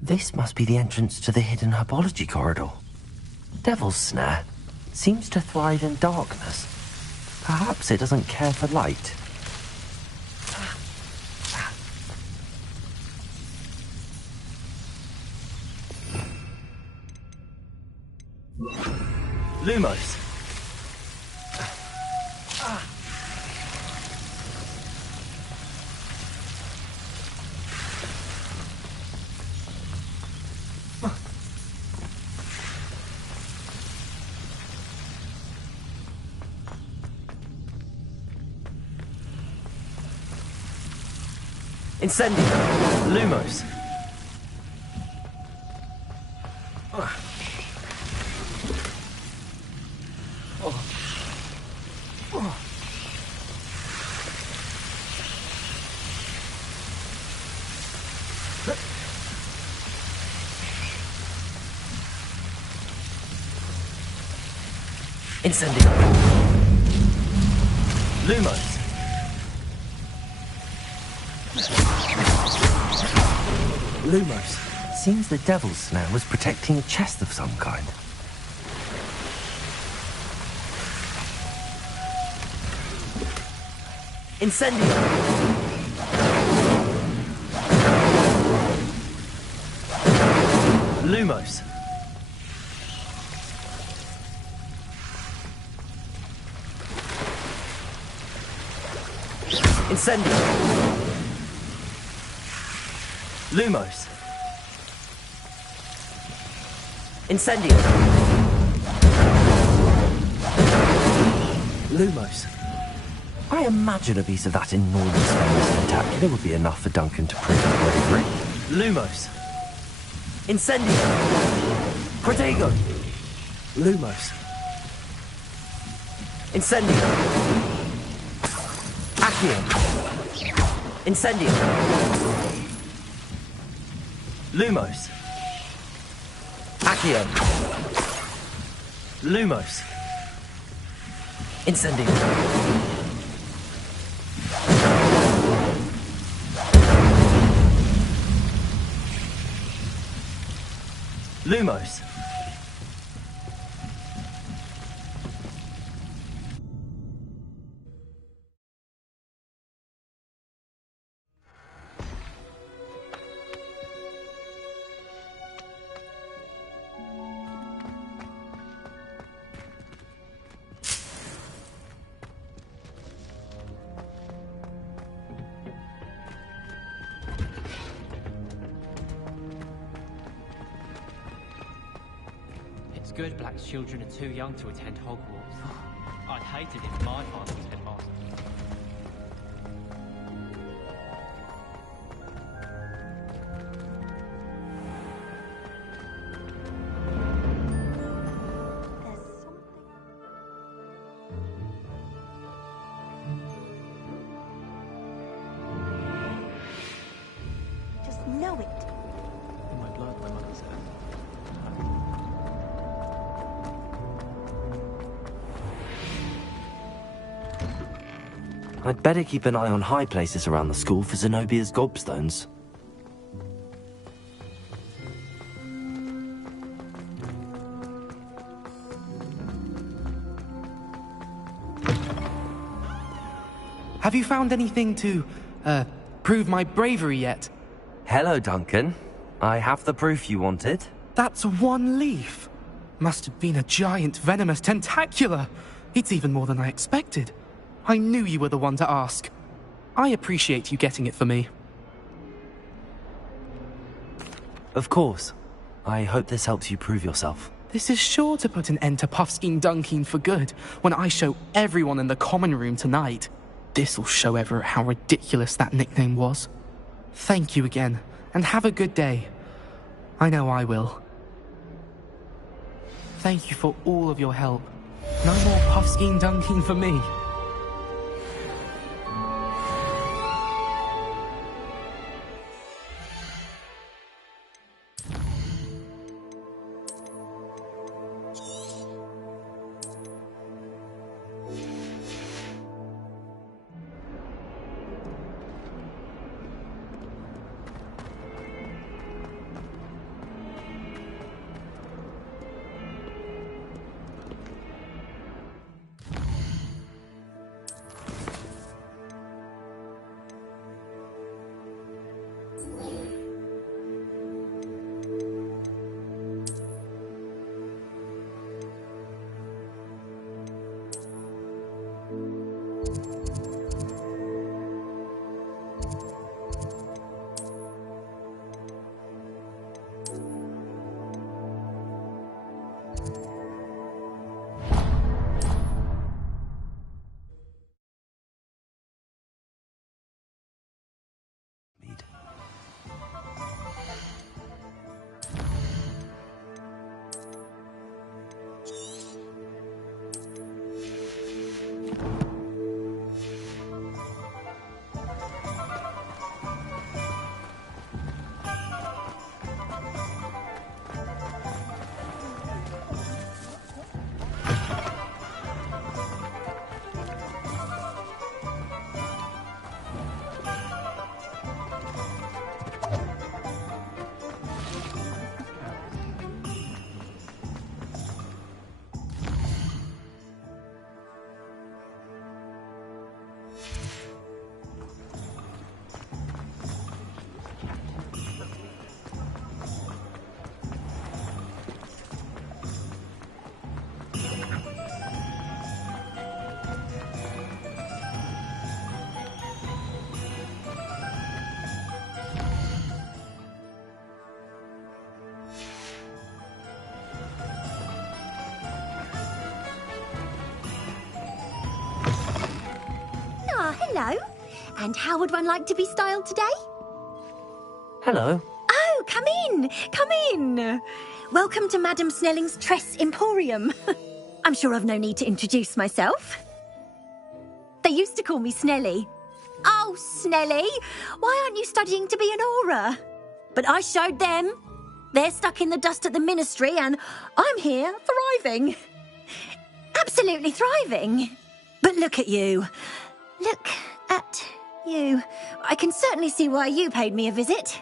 This must be the entrance to the hidden herbology corridor. Devil's Snare seems to thrive in darkness. Perhaps it doesn't care for light. Lumos. Incendio. Lumos. Incendio. Lumos. Lumos. Seems the Devil's Snare was protecting a chest of some kind. Incendio. Lumos. Incendio. Lumos. Incendio. Lumos. I imagine a piece of that enormous famous tentacular would be enough for Duncan to prove his bravery. Lumos. Incendio. Protego. Lumos. Incendio. Accio. Incendio. Lumos. Accio. Lumos. Incendio. Lumos. It's good Black's children are too young to attend Hogwarts. I'd hate it if my father was headmaster. Just know it. In my blood, my mother said. I'd better keep an eye on high places around the school for Zenobia's gobstones. Have you found anything to, prove my bravery yet? Hello, Duncan. I have the proof you wanted. That's one leaf. Must have been a giant venomous tentacula. It's even more than I expected. I knew you were the one to ask. I appreciate you getting it for me. Of course. I hope this helps you prove yourself. This is sure to put an end to Puffskein Dunkeen for good when I show everyone in the common room tonight. This'll show Everett how ridiculous that nickname was. Thank you again, and have a good day. I know I will. thank you for all of your help. No more puffskein dunking for me. Hello. And how would one like to be styled today? Hello. Oh, come in. Come in. Welcome to Madame Snelling's Tress Emporium. I'm sure I've no need to introduce myself. They used to call me Snelly. Oh, Snelly, why aren't you studying to be an aura? But I showed them. They're stuck in the dust at the ministry and I'm here thriving. Absolutely thriving. But look at you. Look at you. I can certainly see why you paid me a visit.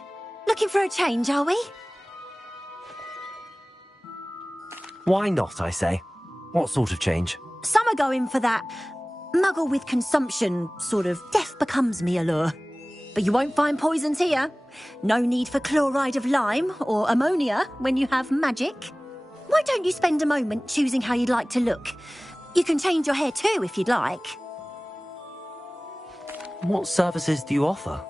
Looking for a change, are we? Why not, I say? What sort of change? Some are going for that muggle with consumption, sort of death becomes me allure. But you won't find poisons here. No need for chloride of lime or ammonia when you have magic. Why don't you spend a moment choosing how you'd like to look? You can change your hair too if you'd like. What services do you offer?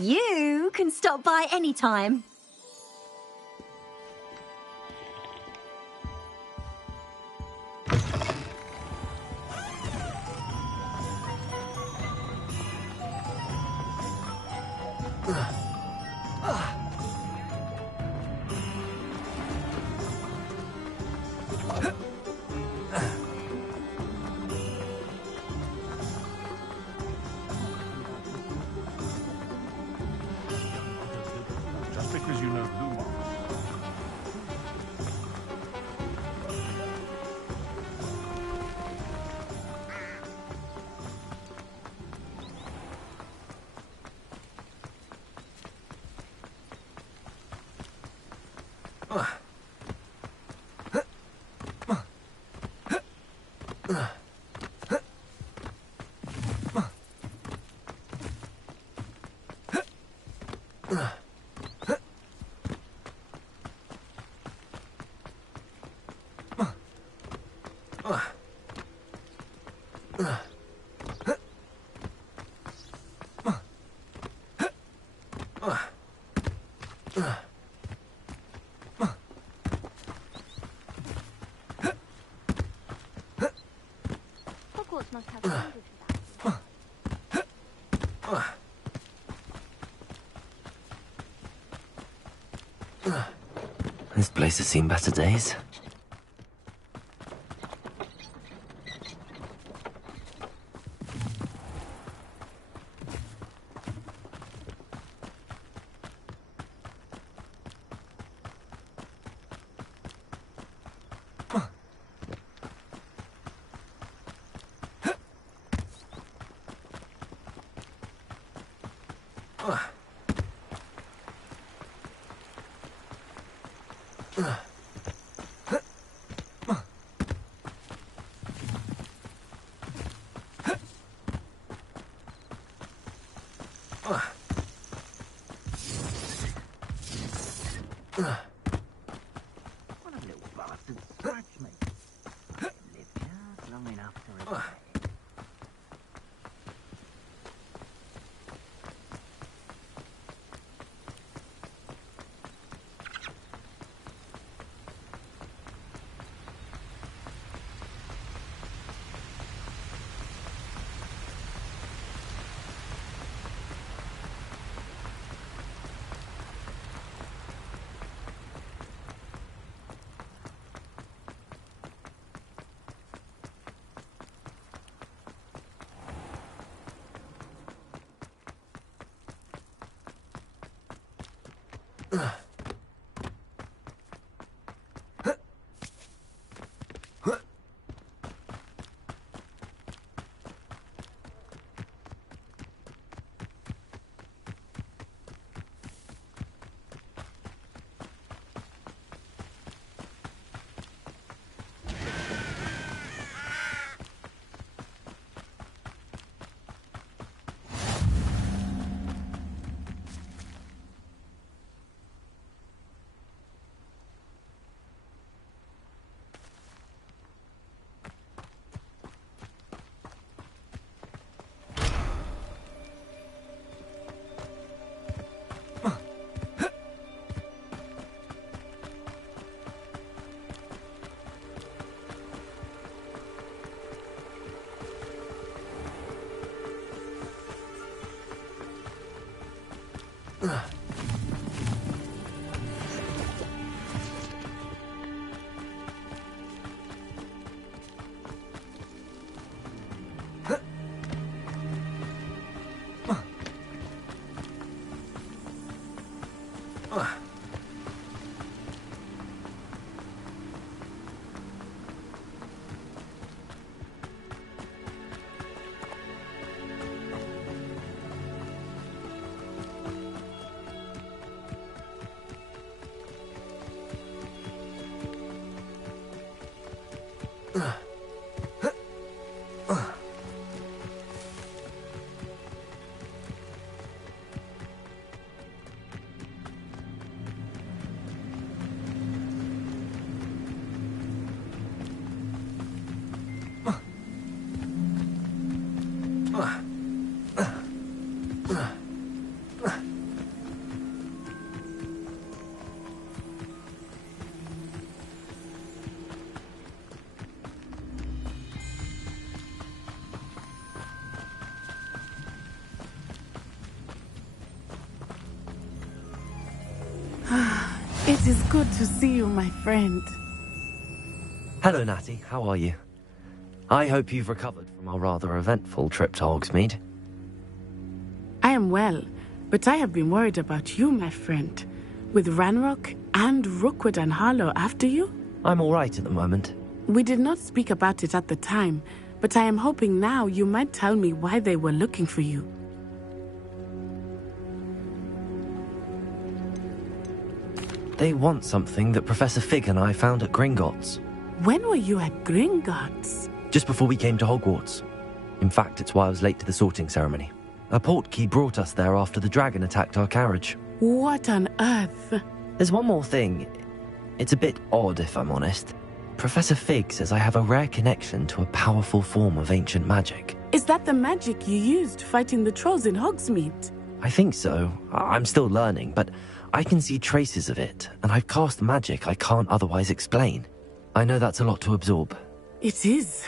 You can stop by any time. Just because you know Lumos. Hogwarts must have hundreds of This place has seen better days. One of little bastards scratched me. I lived just long enough to regret it. It is good to see you, my friend. Hello, Natty. How are you? I hope you've recovered from our rather eventful trip to Hogsmeade. I am well, but I have been worried about you, my friend. With Ranrock and Rookwood and Harlow after you? I'm all right at the moment. We did not speak about it at the time, but I am hoping now you might tell me why they were looking for you. They want something that Professor Fig and I found at Gringotts. When were you at Gringotts? Just before we came to Hogwarts. In fact, it's why I was late to the sorting ceremony. A portkey brought us there after the dragon attacked our carriage. What on earth? There's one more thing. It's a bit odd, if I'm honest. Professor Fig says I have a rare connection to a powerful form of ancient magic. Is that the magic you used fighting the trolls in Hogsmeade? I think so. I'm still learning, but I can see traces of it, and I've cast magic I can't otherwise explain. I know that's a lot to absorb. It is.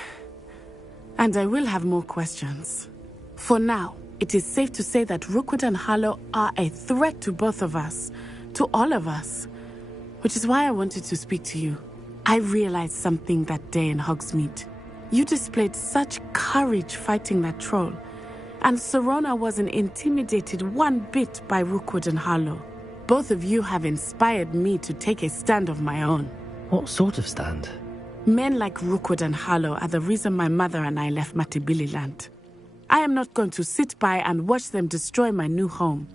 And I will have more questions. For now, it is safe to say that Rookwood and Harlow are a threat to both of us, to all of us. Which is why I wanted to speak to you. I realized something that day in Hogsmeade. You displayed such courage fighting that troll, and Serona wasn't intimidated one bit by Rookwood and Harlow. Both of you have inspired me to take a stand of my own. What sort of stand? Men like Rookwood and Harlow are the reason my mother and I left Matibili Land. I am not going to sit by and watch them destroy my new home.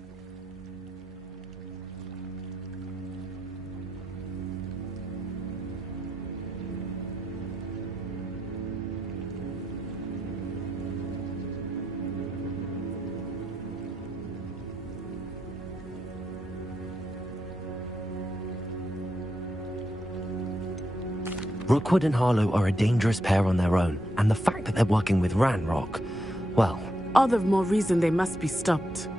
Rookwood and Harlow are a dangerous pair on their own, and the fact that they're working with Ranrock, well... All the more reason they must be stopped.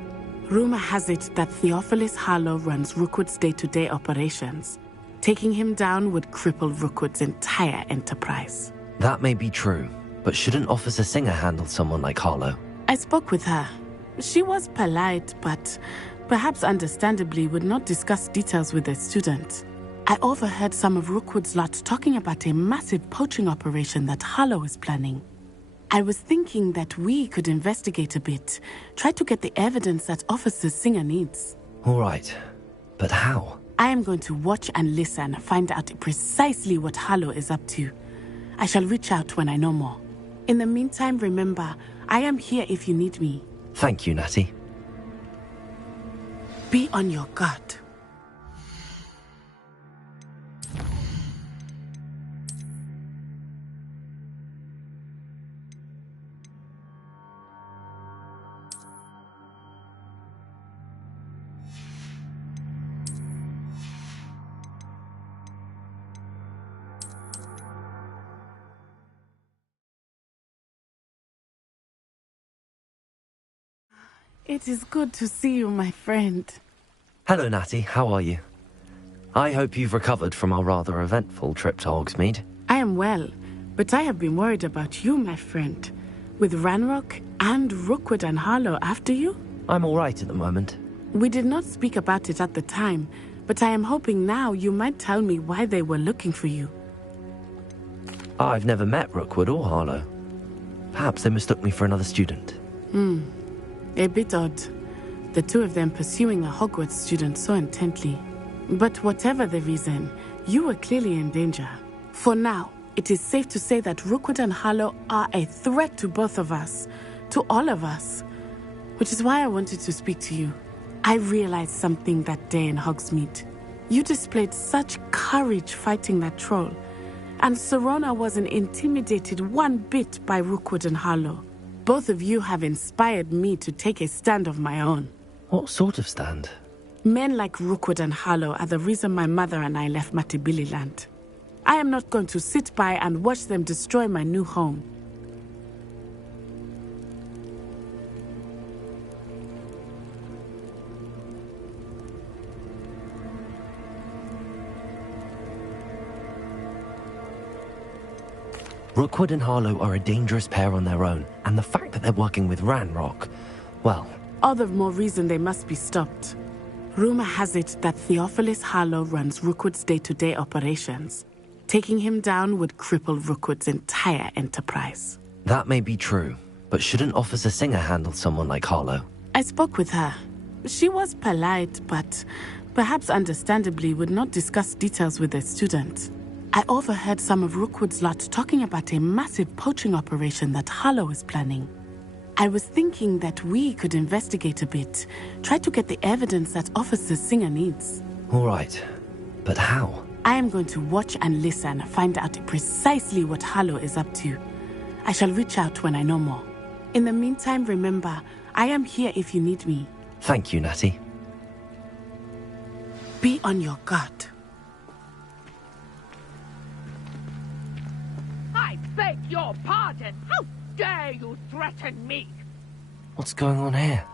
Rumor has it that Theophilus Harlow runs Rookwood's day-to-day operations. Taking him down would cripple Rookwood's entire enterprise. That may be true, but shouldn't Officer Singer handle someone like Harlow? I spoke with her. She was polite, but perhaps understandably would not discuss details with a student. I overheard some of Rookwood's lot talking about a massive poaching operation that Harlow is planning. I was thinking that we could investigate a bit, try to get the evidence that Officer Singer needs. All right, but how? I am going to watch and listen, find out precisely what Harlow is up to. I shall reach out when I know more. In the meantime, remember, I am here if you need me. Thank you, Natty. Be on your guard. It is good to see you, my friend. Hello, Natty. How are you? I hope you've recovered from our rather eventful trip to Hogsmeade. I am well, but I have been worried about you, my friend. With Ranrock and Rookwood and Harlow after you? I'm all right at the moment. We did not speak about it at the time, but I am hoping now you might tell me why they were looking for you. I've never met Rookwood or Harlow. Perhaps they mistook me for another student. A bit odd. The two of them pursuing a Hogwarts student so intently. But whatever the reason, you were clearly in danger. For now, it is safe to say that Rookwood and Harlow are a threat to both of us, to all of us. Which is why I wanted to speak to you. I realized something that day in Hogsmeade. You displayed such courage fighting that troll, and Serona wasn't intimidated one bit by Rookwood and Harlow. Both of you have inspired me to take a stand of my own. What sort of stand? Men like Rookwood and Harlow are the reason my mother and I left Matibili Land. I am not going to sit by and watch them destroy my new home. Rookwood and Harlow are a dangerous pair on their own, and the fact that they're working with Ranrock, well... All the more reason they must be stopped. Rumor has it that Theophilus Harlow runs Rookwood's day-to-day operations. Taking him down would cripple Rookwood's entire enterprise. That may be true, but shouldn't Officer Singer handle someone like Harlow? I spoke with her. She was polite, but perhaps understandably would not discuss details with a student. I overheard some of Rookwood's lot talking about a massive poaching operation that Harlow is planning. I was thinking that we could investigate a bit, try to get the evidence that Officer Singer needs. All right, but how? I am going to watch and listen, find out precisely what Harlow is up to. I shall reach out when I know more. In the meantime, remember, I am here if you need me. Thank you, Natty. Be on your guard. I beg your pardon. How dare you threaten me? What's going on here?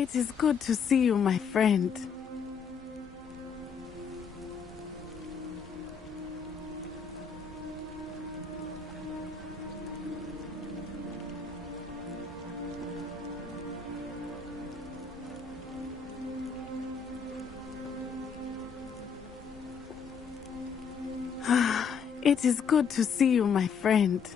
It is good to see you, my friend. It is good to see you, my friend.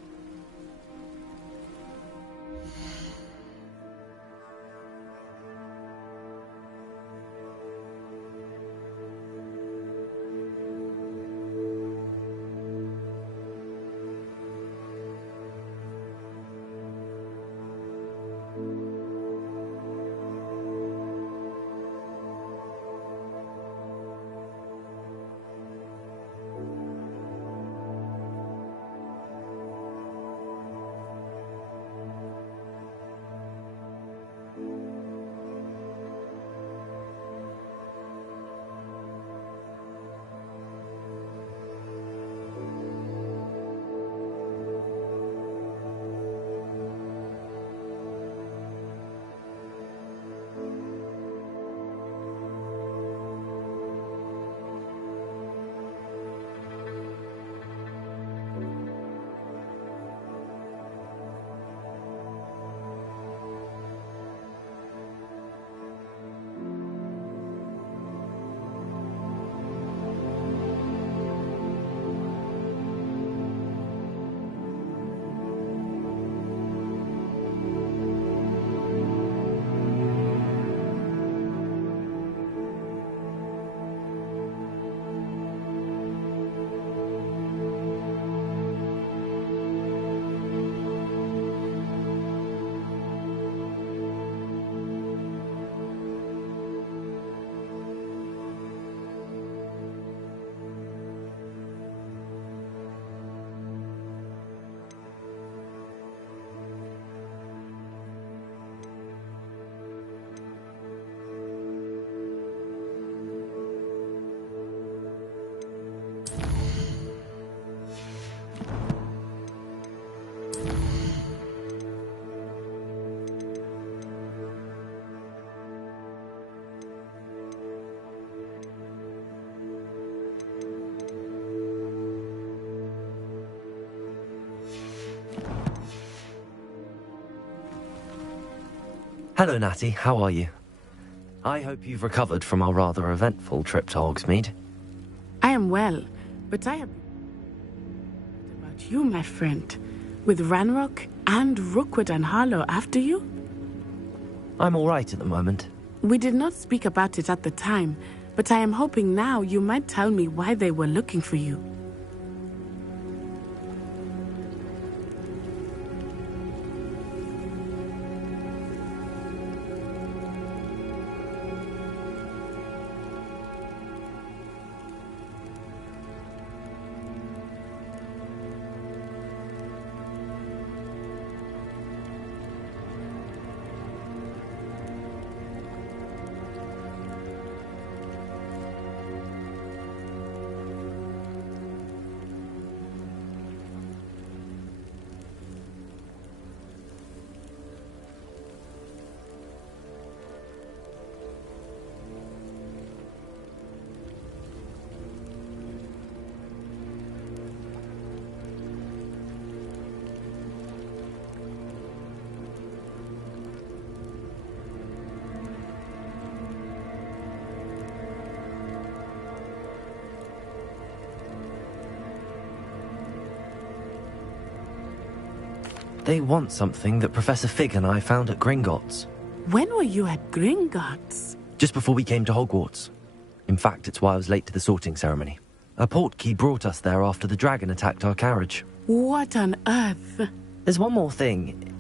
Hello, Natty. How are you? I hope you've recovered from our rather eventful trip to Hogsmeade. I am well, but I am... about you, my friend. With Ranrock and Rookwood and Harlow after you? I'm all right at the moment. We did not speak about it at the time, but I am hoping now you might tell me why they were looking for you. They want something that Professor Fig and I found at Gringotts. When were you at Gringotts? Just before we came to Hogwarts. In fact, it's why I was late to the sorting ceremony. A portkey brought us there after the dragon attacked our carriage. What on earth? There's one more thing.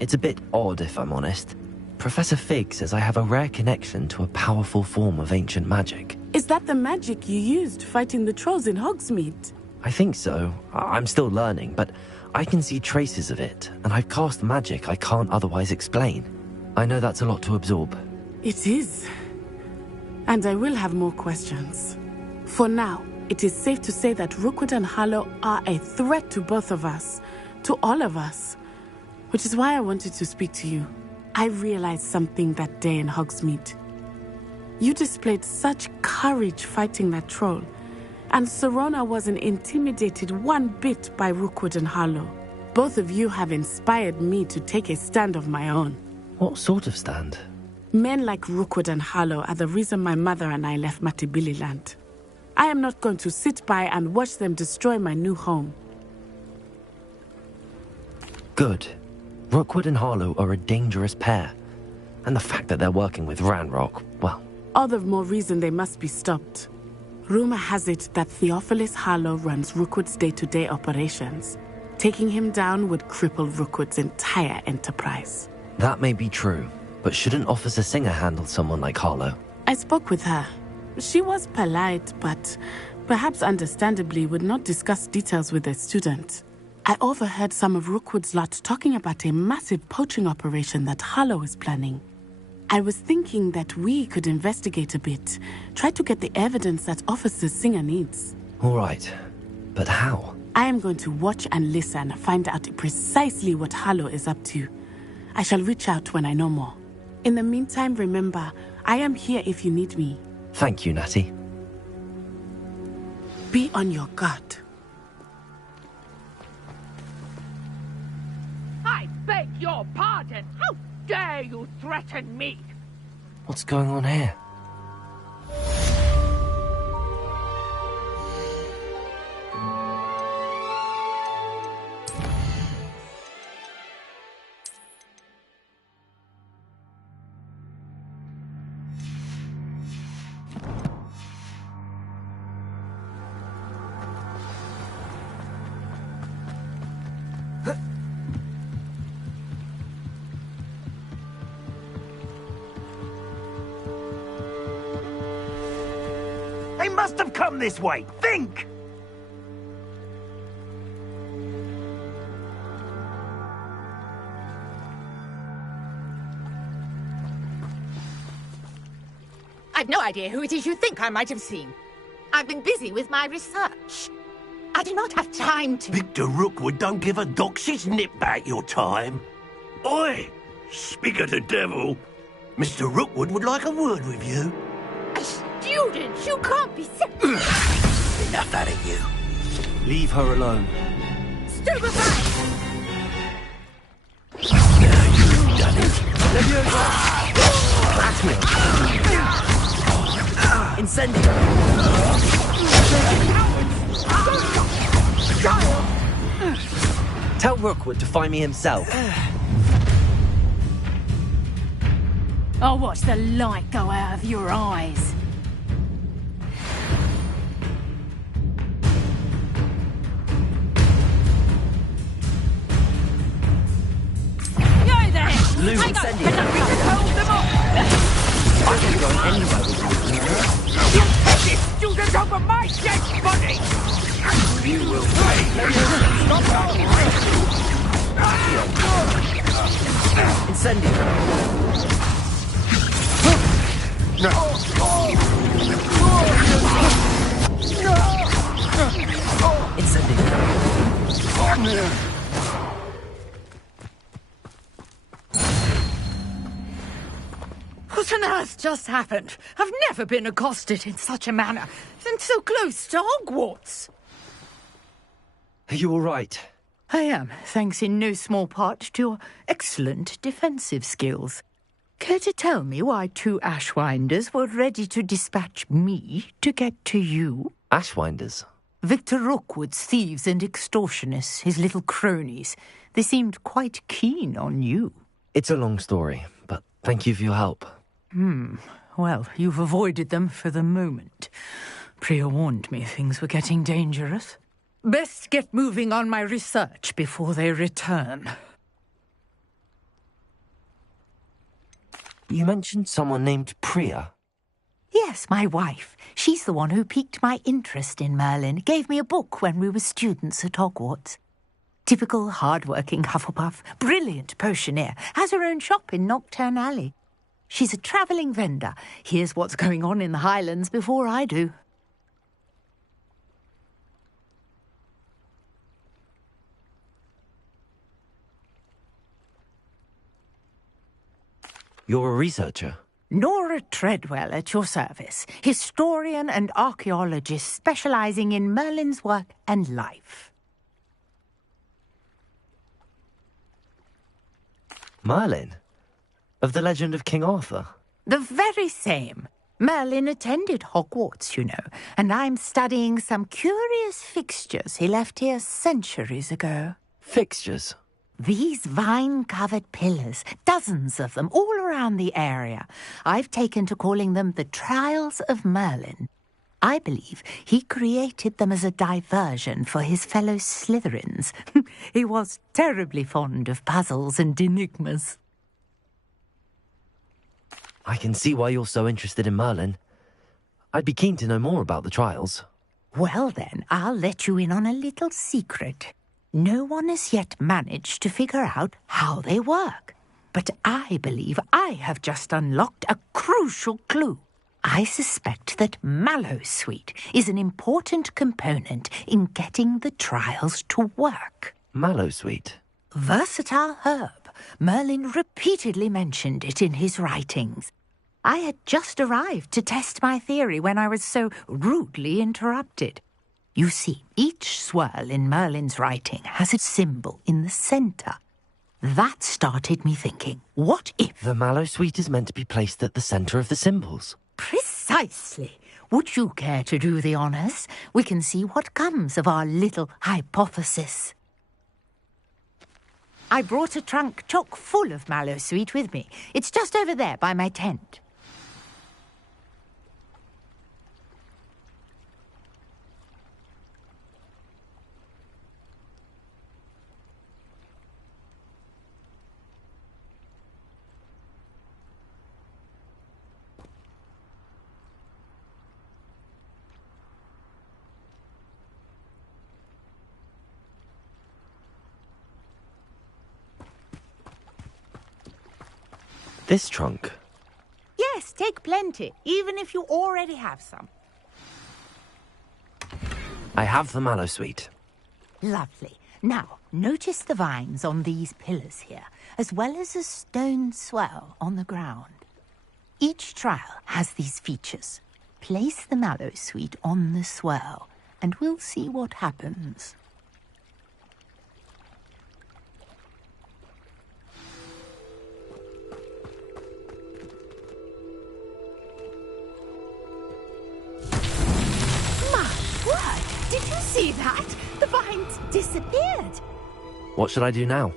It's a bit odd, if I'm honest. Professor Fig says I have a rare connection to a powerful form of ancient magic. Is that the magic you used fighting the trolls in Hogsmeade? I think so. I'm still learning, but I can see traces of it, and I've cast magic I can't otherwise explain. I know that's a lot to absorb. It is. And I will have more questions. For now, it is safe to say that Rookwood and Harlow are a threat to both of us, to all of us. Which is why I wanted to speak to you. I realized something that day in Hogsmeade. You displayed such courage fighting that troll, and Serona wasn't intimidated one bit by Rookwood and Harlow. Both of you have inspired me to take a stand of my own. What sort of stand? Men like Rookwood and Harlow are the reason my mother and I left Matibili land. I am not going to sit by and watch them destroy my new home. Good. Rookwood and Harlow are a dangerous pair. And the fact that they're working with Ranrock, well... All the more reason they must be stopped. Rumor has it that Theophilus Harlow runs Rookwood's day-to-day operations. Taking him down would cripple Rookwood's entire enterprise. That may be true, but shouldn't Officer Singer handle someone like Harlow? I spoke with her. She was polite, but perhaps understandably would not discuss details with a student. I overheard some of Rookwood's lot talking about a massive poaching operation that Harlow is planning. I was thinking that we could investigate a bit, try to get the evidence that Officer Singer needs. All right, but how? I am going to watch and listen, find out precisely what Harlow is up to. I shall reach out when I know more. In the meantime, remember, I am here if you need me. Thank you, Natty. Be on your guard. I beg your pardon. How dare you threaten me? What's going on here? They must have come this way. Think! I've no idea who it is you think I might have seen. I've been busy with my research. I do not have time to... Victor Rookwood don't give a doxy's nip back your time. Oi! Speak of the devil. Mr. Rookwood would like a word with you. Students, you can't be sick. Enough out of you. Leave her alone. Stupefy! Now you've done it. Incendio! Tell Rookwood to find me himself. I'll watch the light go out of your eyes. Go there! Blue Hang on, Incendio! and we can hold them off! I can go anywhere with you. You take this student over my dead body! You will pay. Incendio! Incendio! What on earth just happened? I've never been accosted in such a manner, and so close to Hogwarts. Are you all right? I am, thanks in no small part to your excellent defensive skills. Care to tell me why two Ashwinders were ready to dispatch me to get to you? Ashwinders? Victor Rookwood's thieves and extortionists, his little cronies. They seemed quite keen on you. It's a long story, but thank you for your help. Well, you've avoided them for the moment. Priya warned me things were getting dangerous. Best get moving on my research before they return. You mentioned someone named Priya. Yes, my wife. She's the one who piqued my interest in Merlin. Gave me a book when we were students at Hogwarts. Typical hard-working Hufflepuff. Brilliant potioneer. Has her own shop in Knockturn Alley. She's a travelling vendor. Hears what's going on in the Highlands before I do. You're a researcher? Nora Treadwell at your service, historian and archaeologist specializing in Merlin's work and life. Merlin? Of the legend of King Arthur? The very same. Merlin attended Hogwarts, you know, and I'm studying some curious fixtures he left here centuries ago. Fixtures? These vine-covered pillars, dozens of them, all around the area. I've taken to calling them the Trials of Merlin. I believe he created them as a diversion for his fellow Slytherins. He was terribly fond of puzzles and enigmas. I can see why you're so interested in Merlin. I'd be keen to know more about the trials. Well then, I'll let you in on a little secret. No one has yet managed to figure out how they work. But I believe I have just unlocked a crucial clue. I suspect that Mallowsweet is an important component in getting the trials to work. Mallowsweet? Versatile herb. Merlin repeatedly mentioned it in his writings. I had just arrived to test my theory when I was so rudely interrupted. You see, each swirl in Merlin's writing has a symbol in the centre. That started me thinking, what if... The Mallowsweet is meant to be placed at the centre of the symbols. Precisely. Would you care to do the honours? We can see what comes of our little hypothesis. I brought a trunk chock full of Mallowsweet with me. It's just over there by my tent. This trunk? Yes, take plenty, even if you already have some. I have the Mallowsweet. Lovely. Now, notice the vines on these pillars here, as well as a stone swell on the ground. Each trial has these features. Place the Mallowsweet on the swell, and we'll see what happens. Did you see that? The vines disappeared. What should I do now?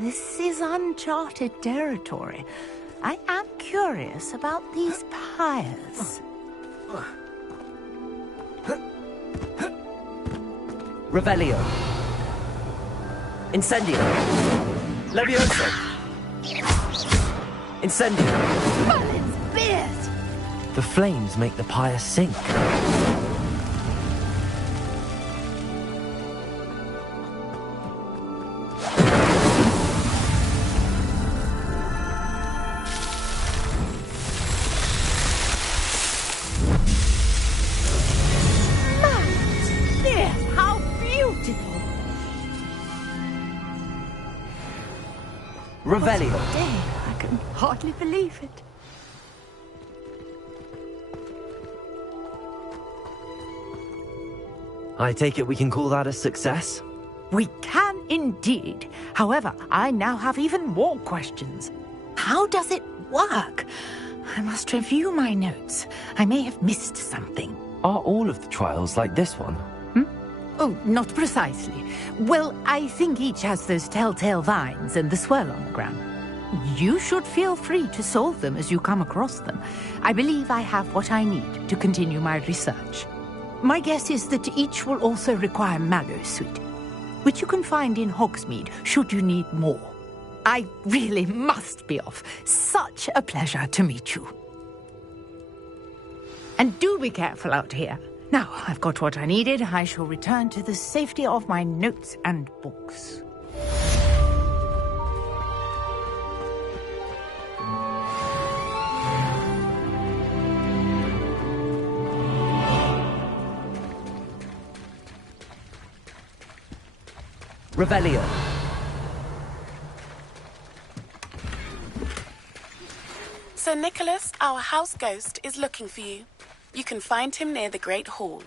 This is uncharted territory. I am curious about these pyres. Revelio. Incendio. Levioso. Incendio. Merlin's beard! The flames make the pyre sink. Revelio. I can hardly believe it. I take it we can call that a success? We can indeed. However, I now have even more questions. How does it work? I must review my notes. I may have missed something. Are all of the trials like this one? Oh, not precisely. Well, I think each has those telltale vines and the swirl on the ground. You should feel free to solve them as you come across them. I believe I have what I need to continue my research. My guess is that each will also require Mallowsweet, which you can find in Hogsmeade should you need more. I really must be off. Such a pleasure to meet you. And do be careful out here. Now, I've got what I needed. I shall return to the safety of my notes and books. Revelio. Sir Nicholas, our house ghost, is looking for you. You can find him near the Great Hall.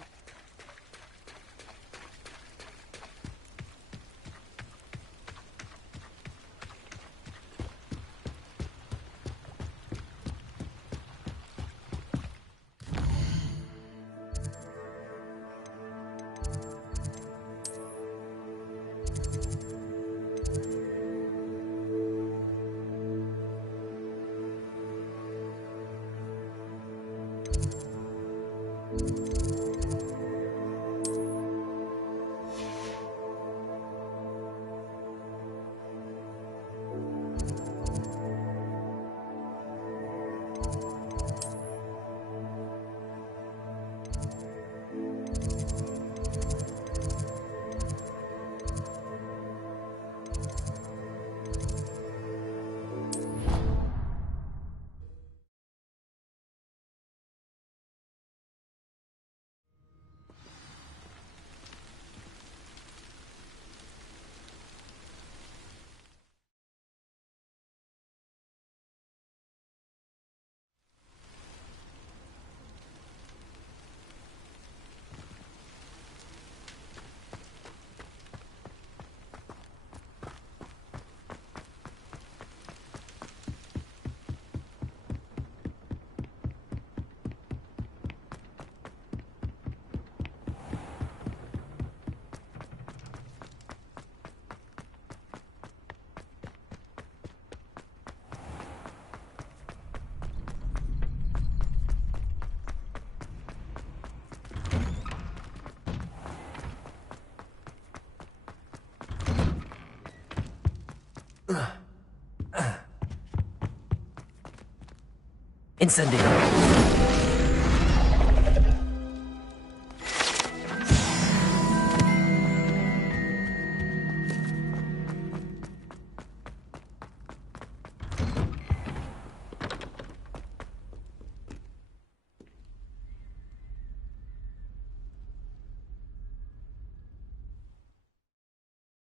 Incendio.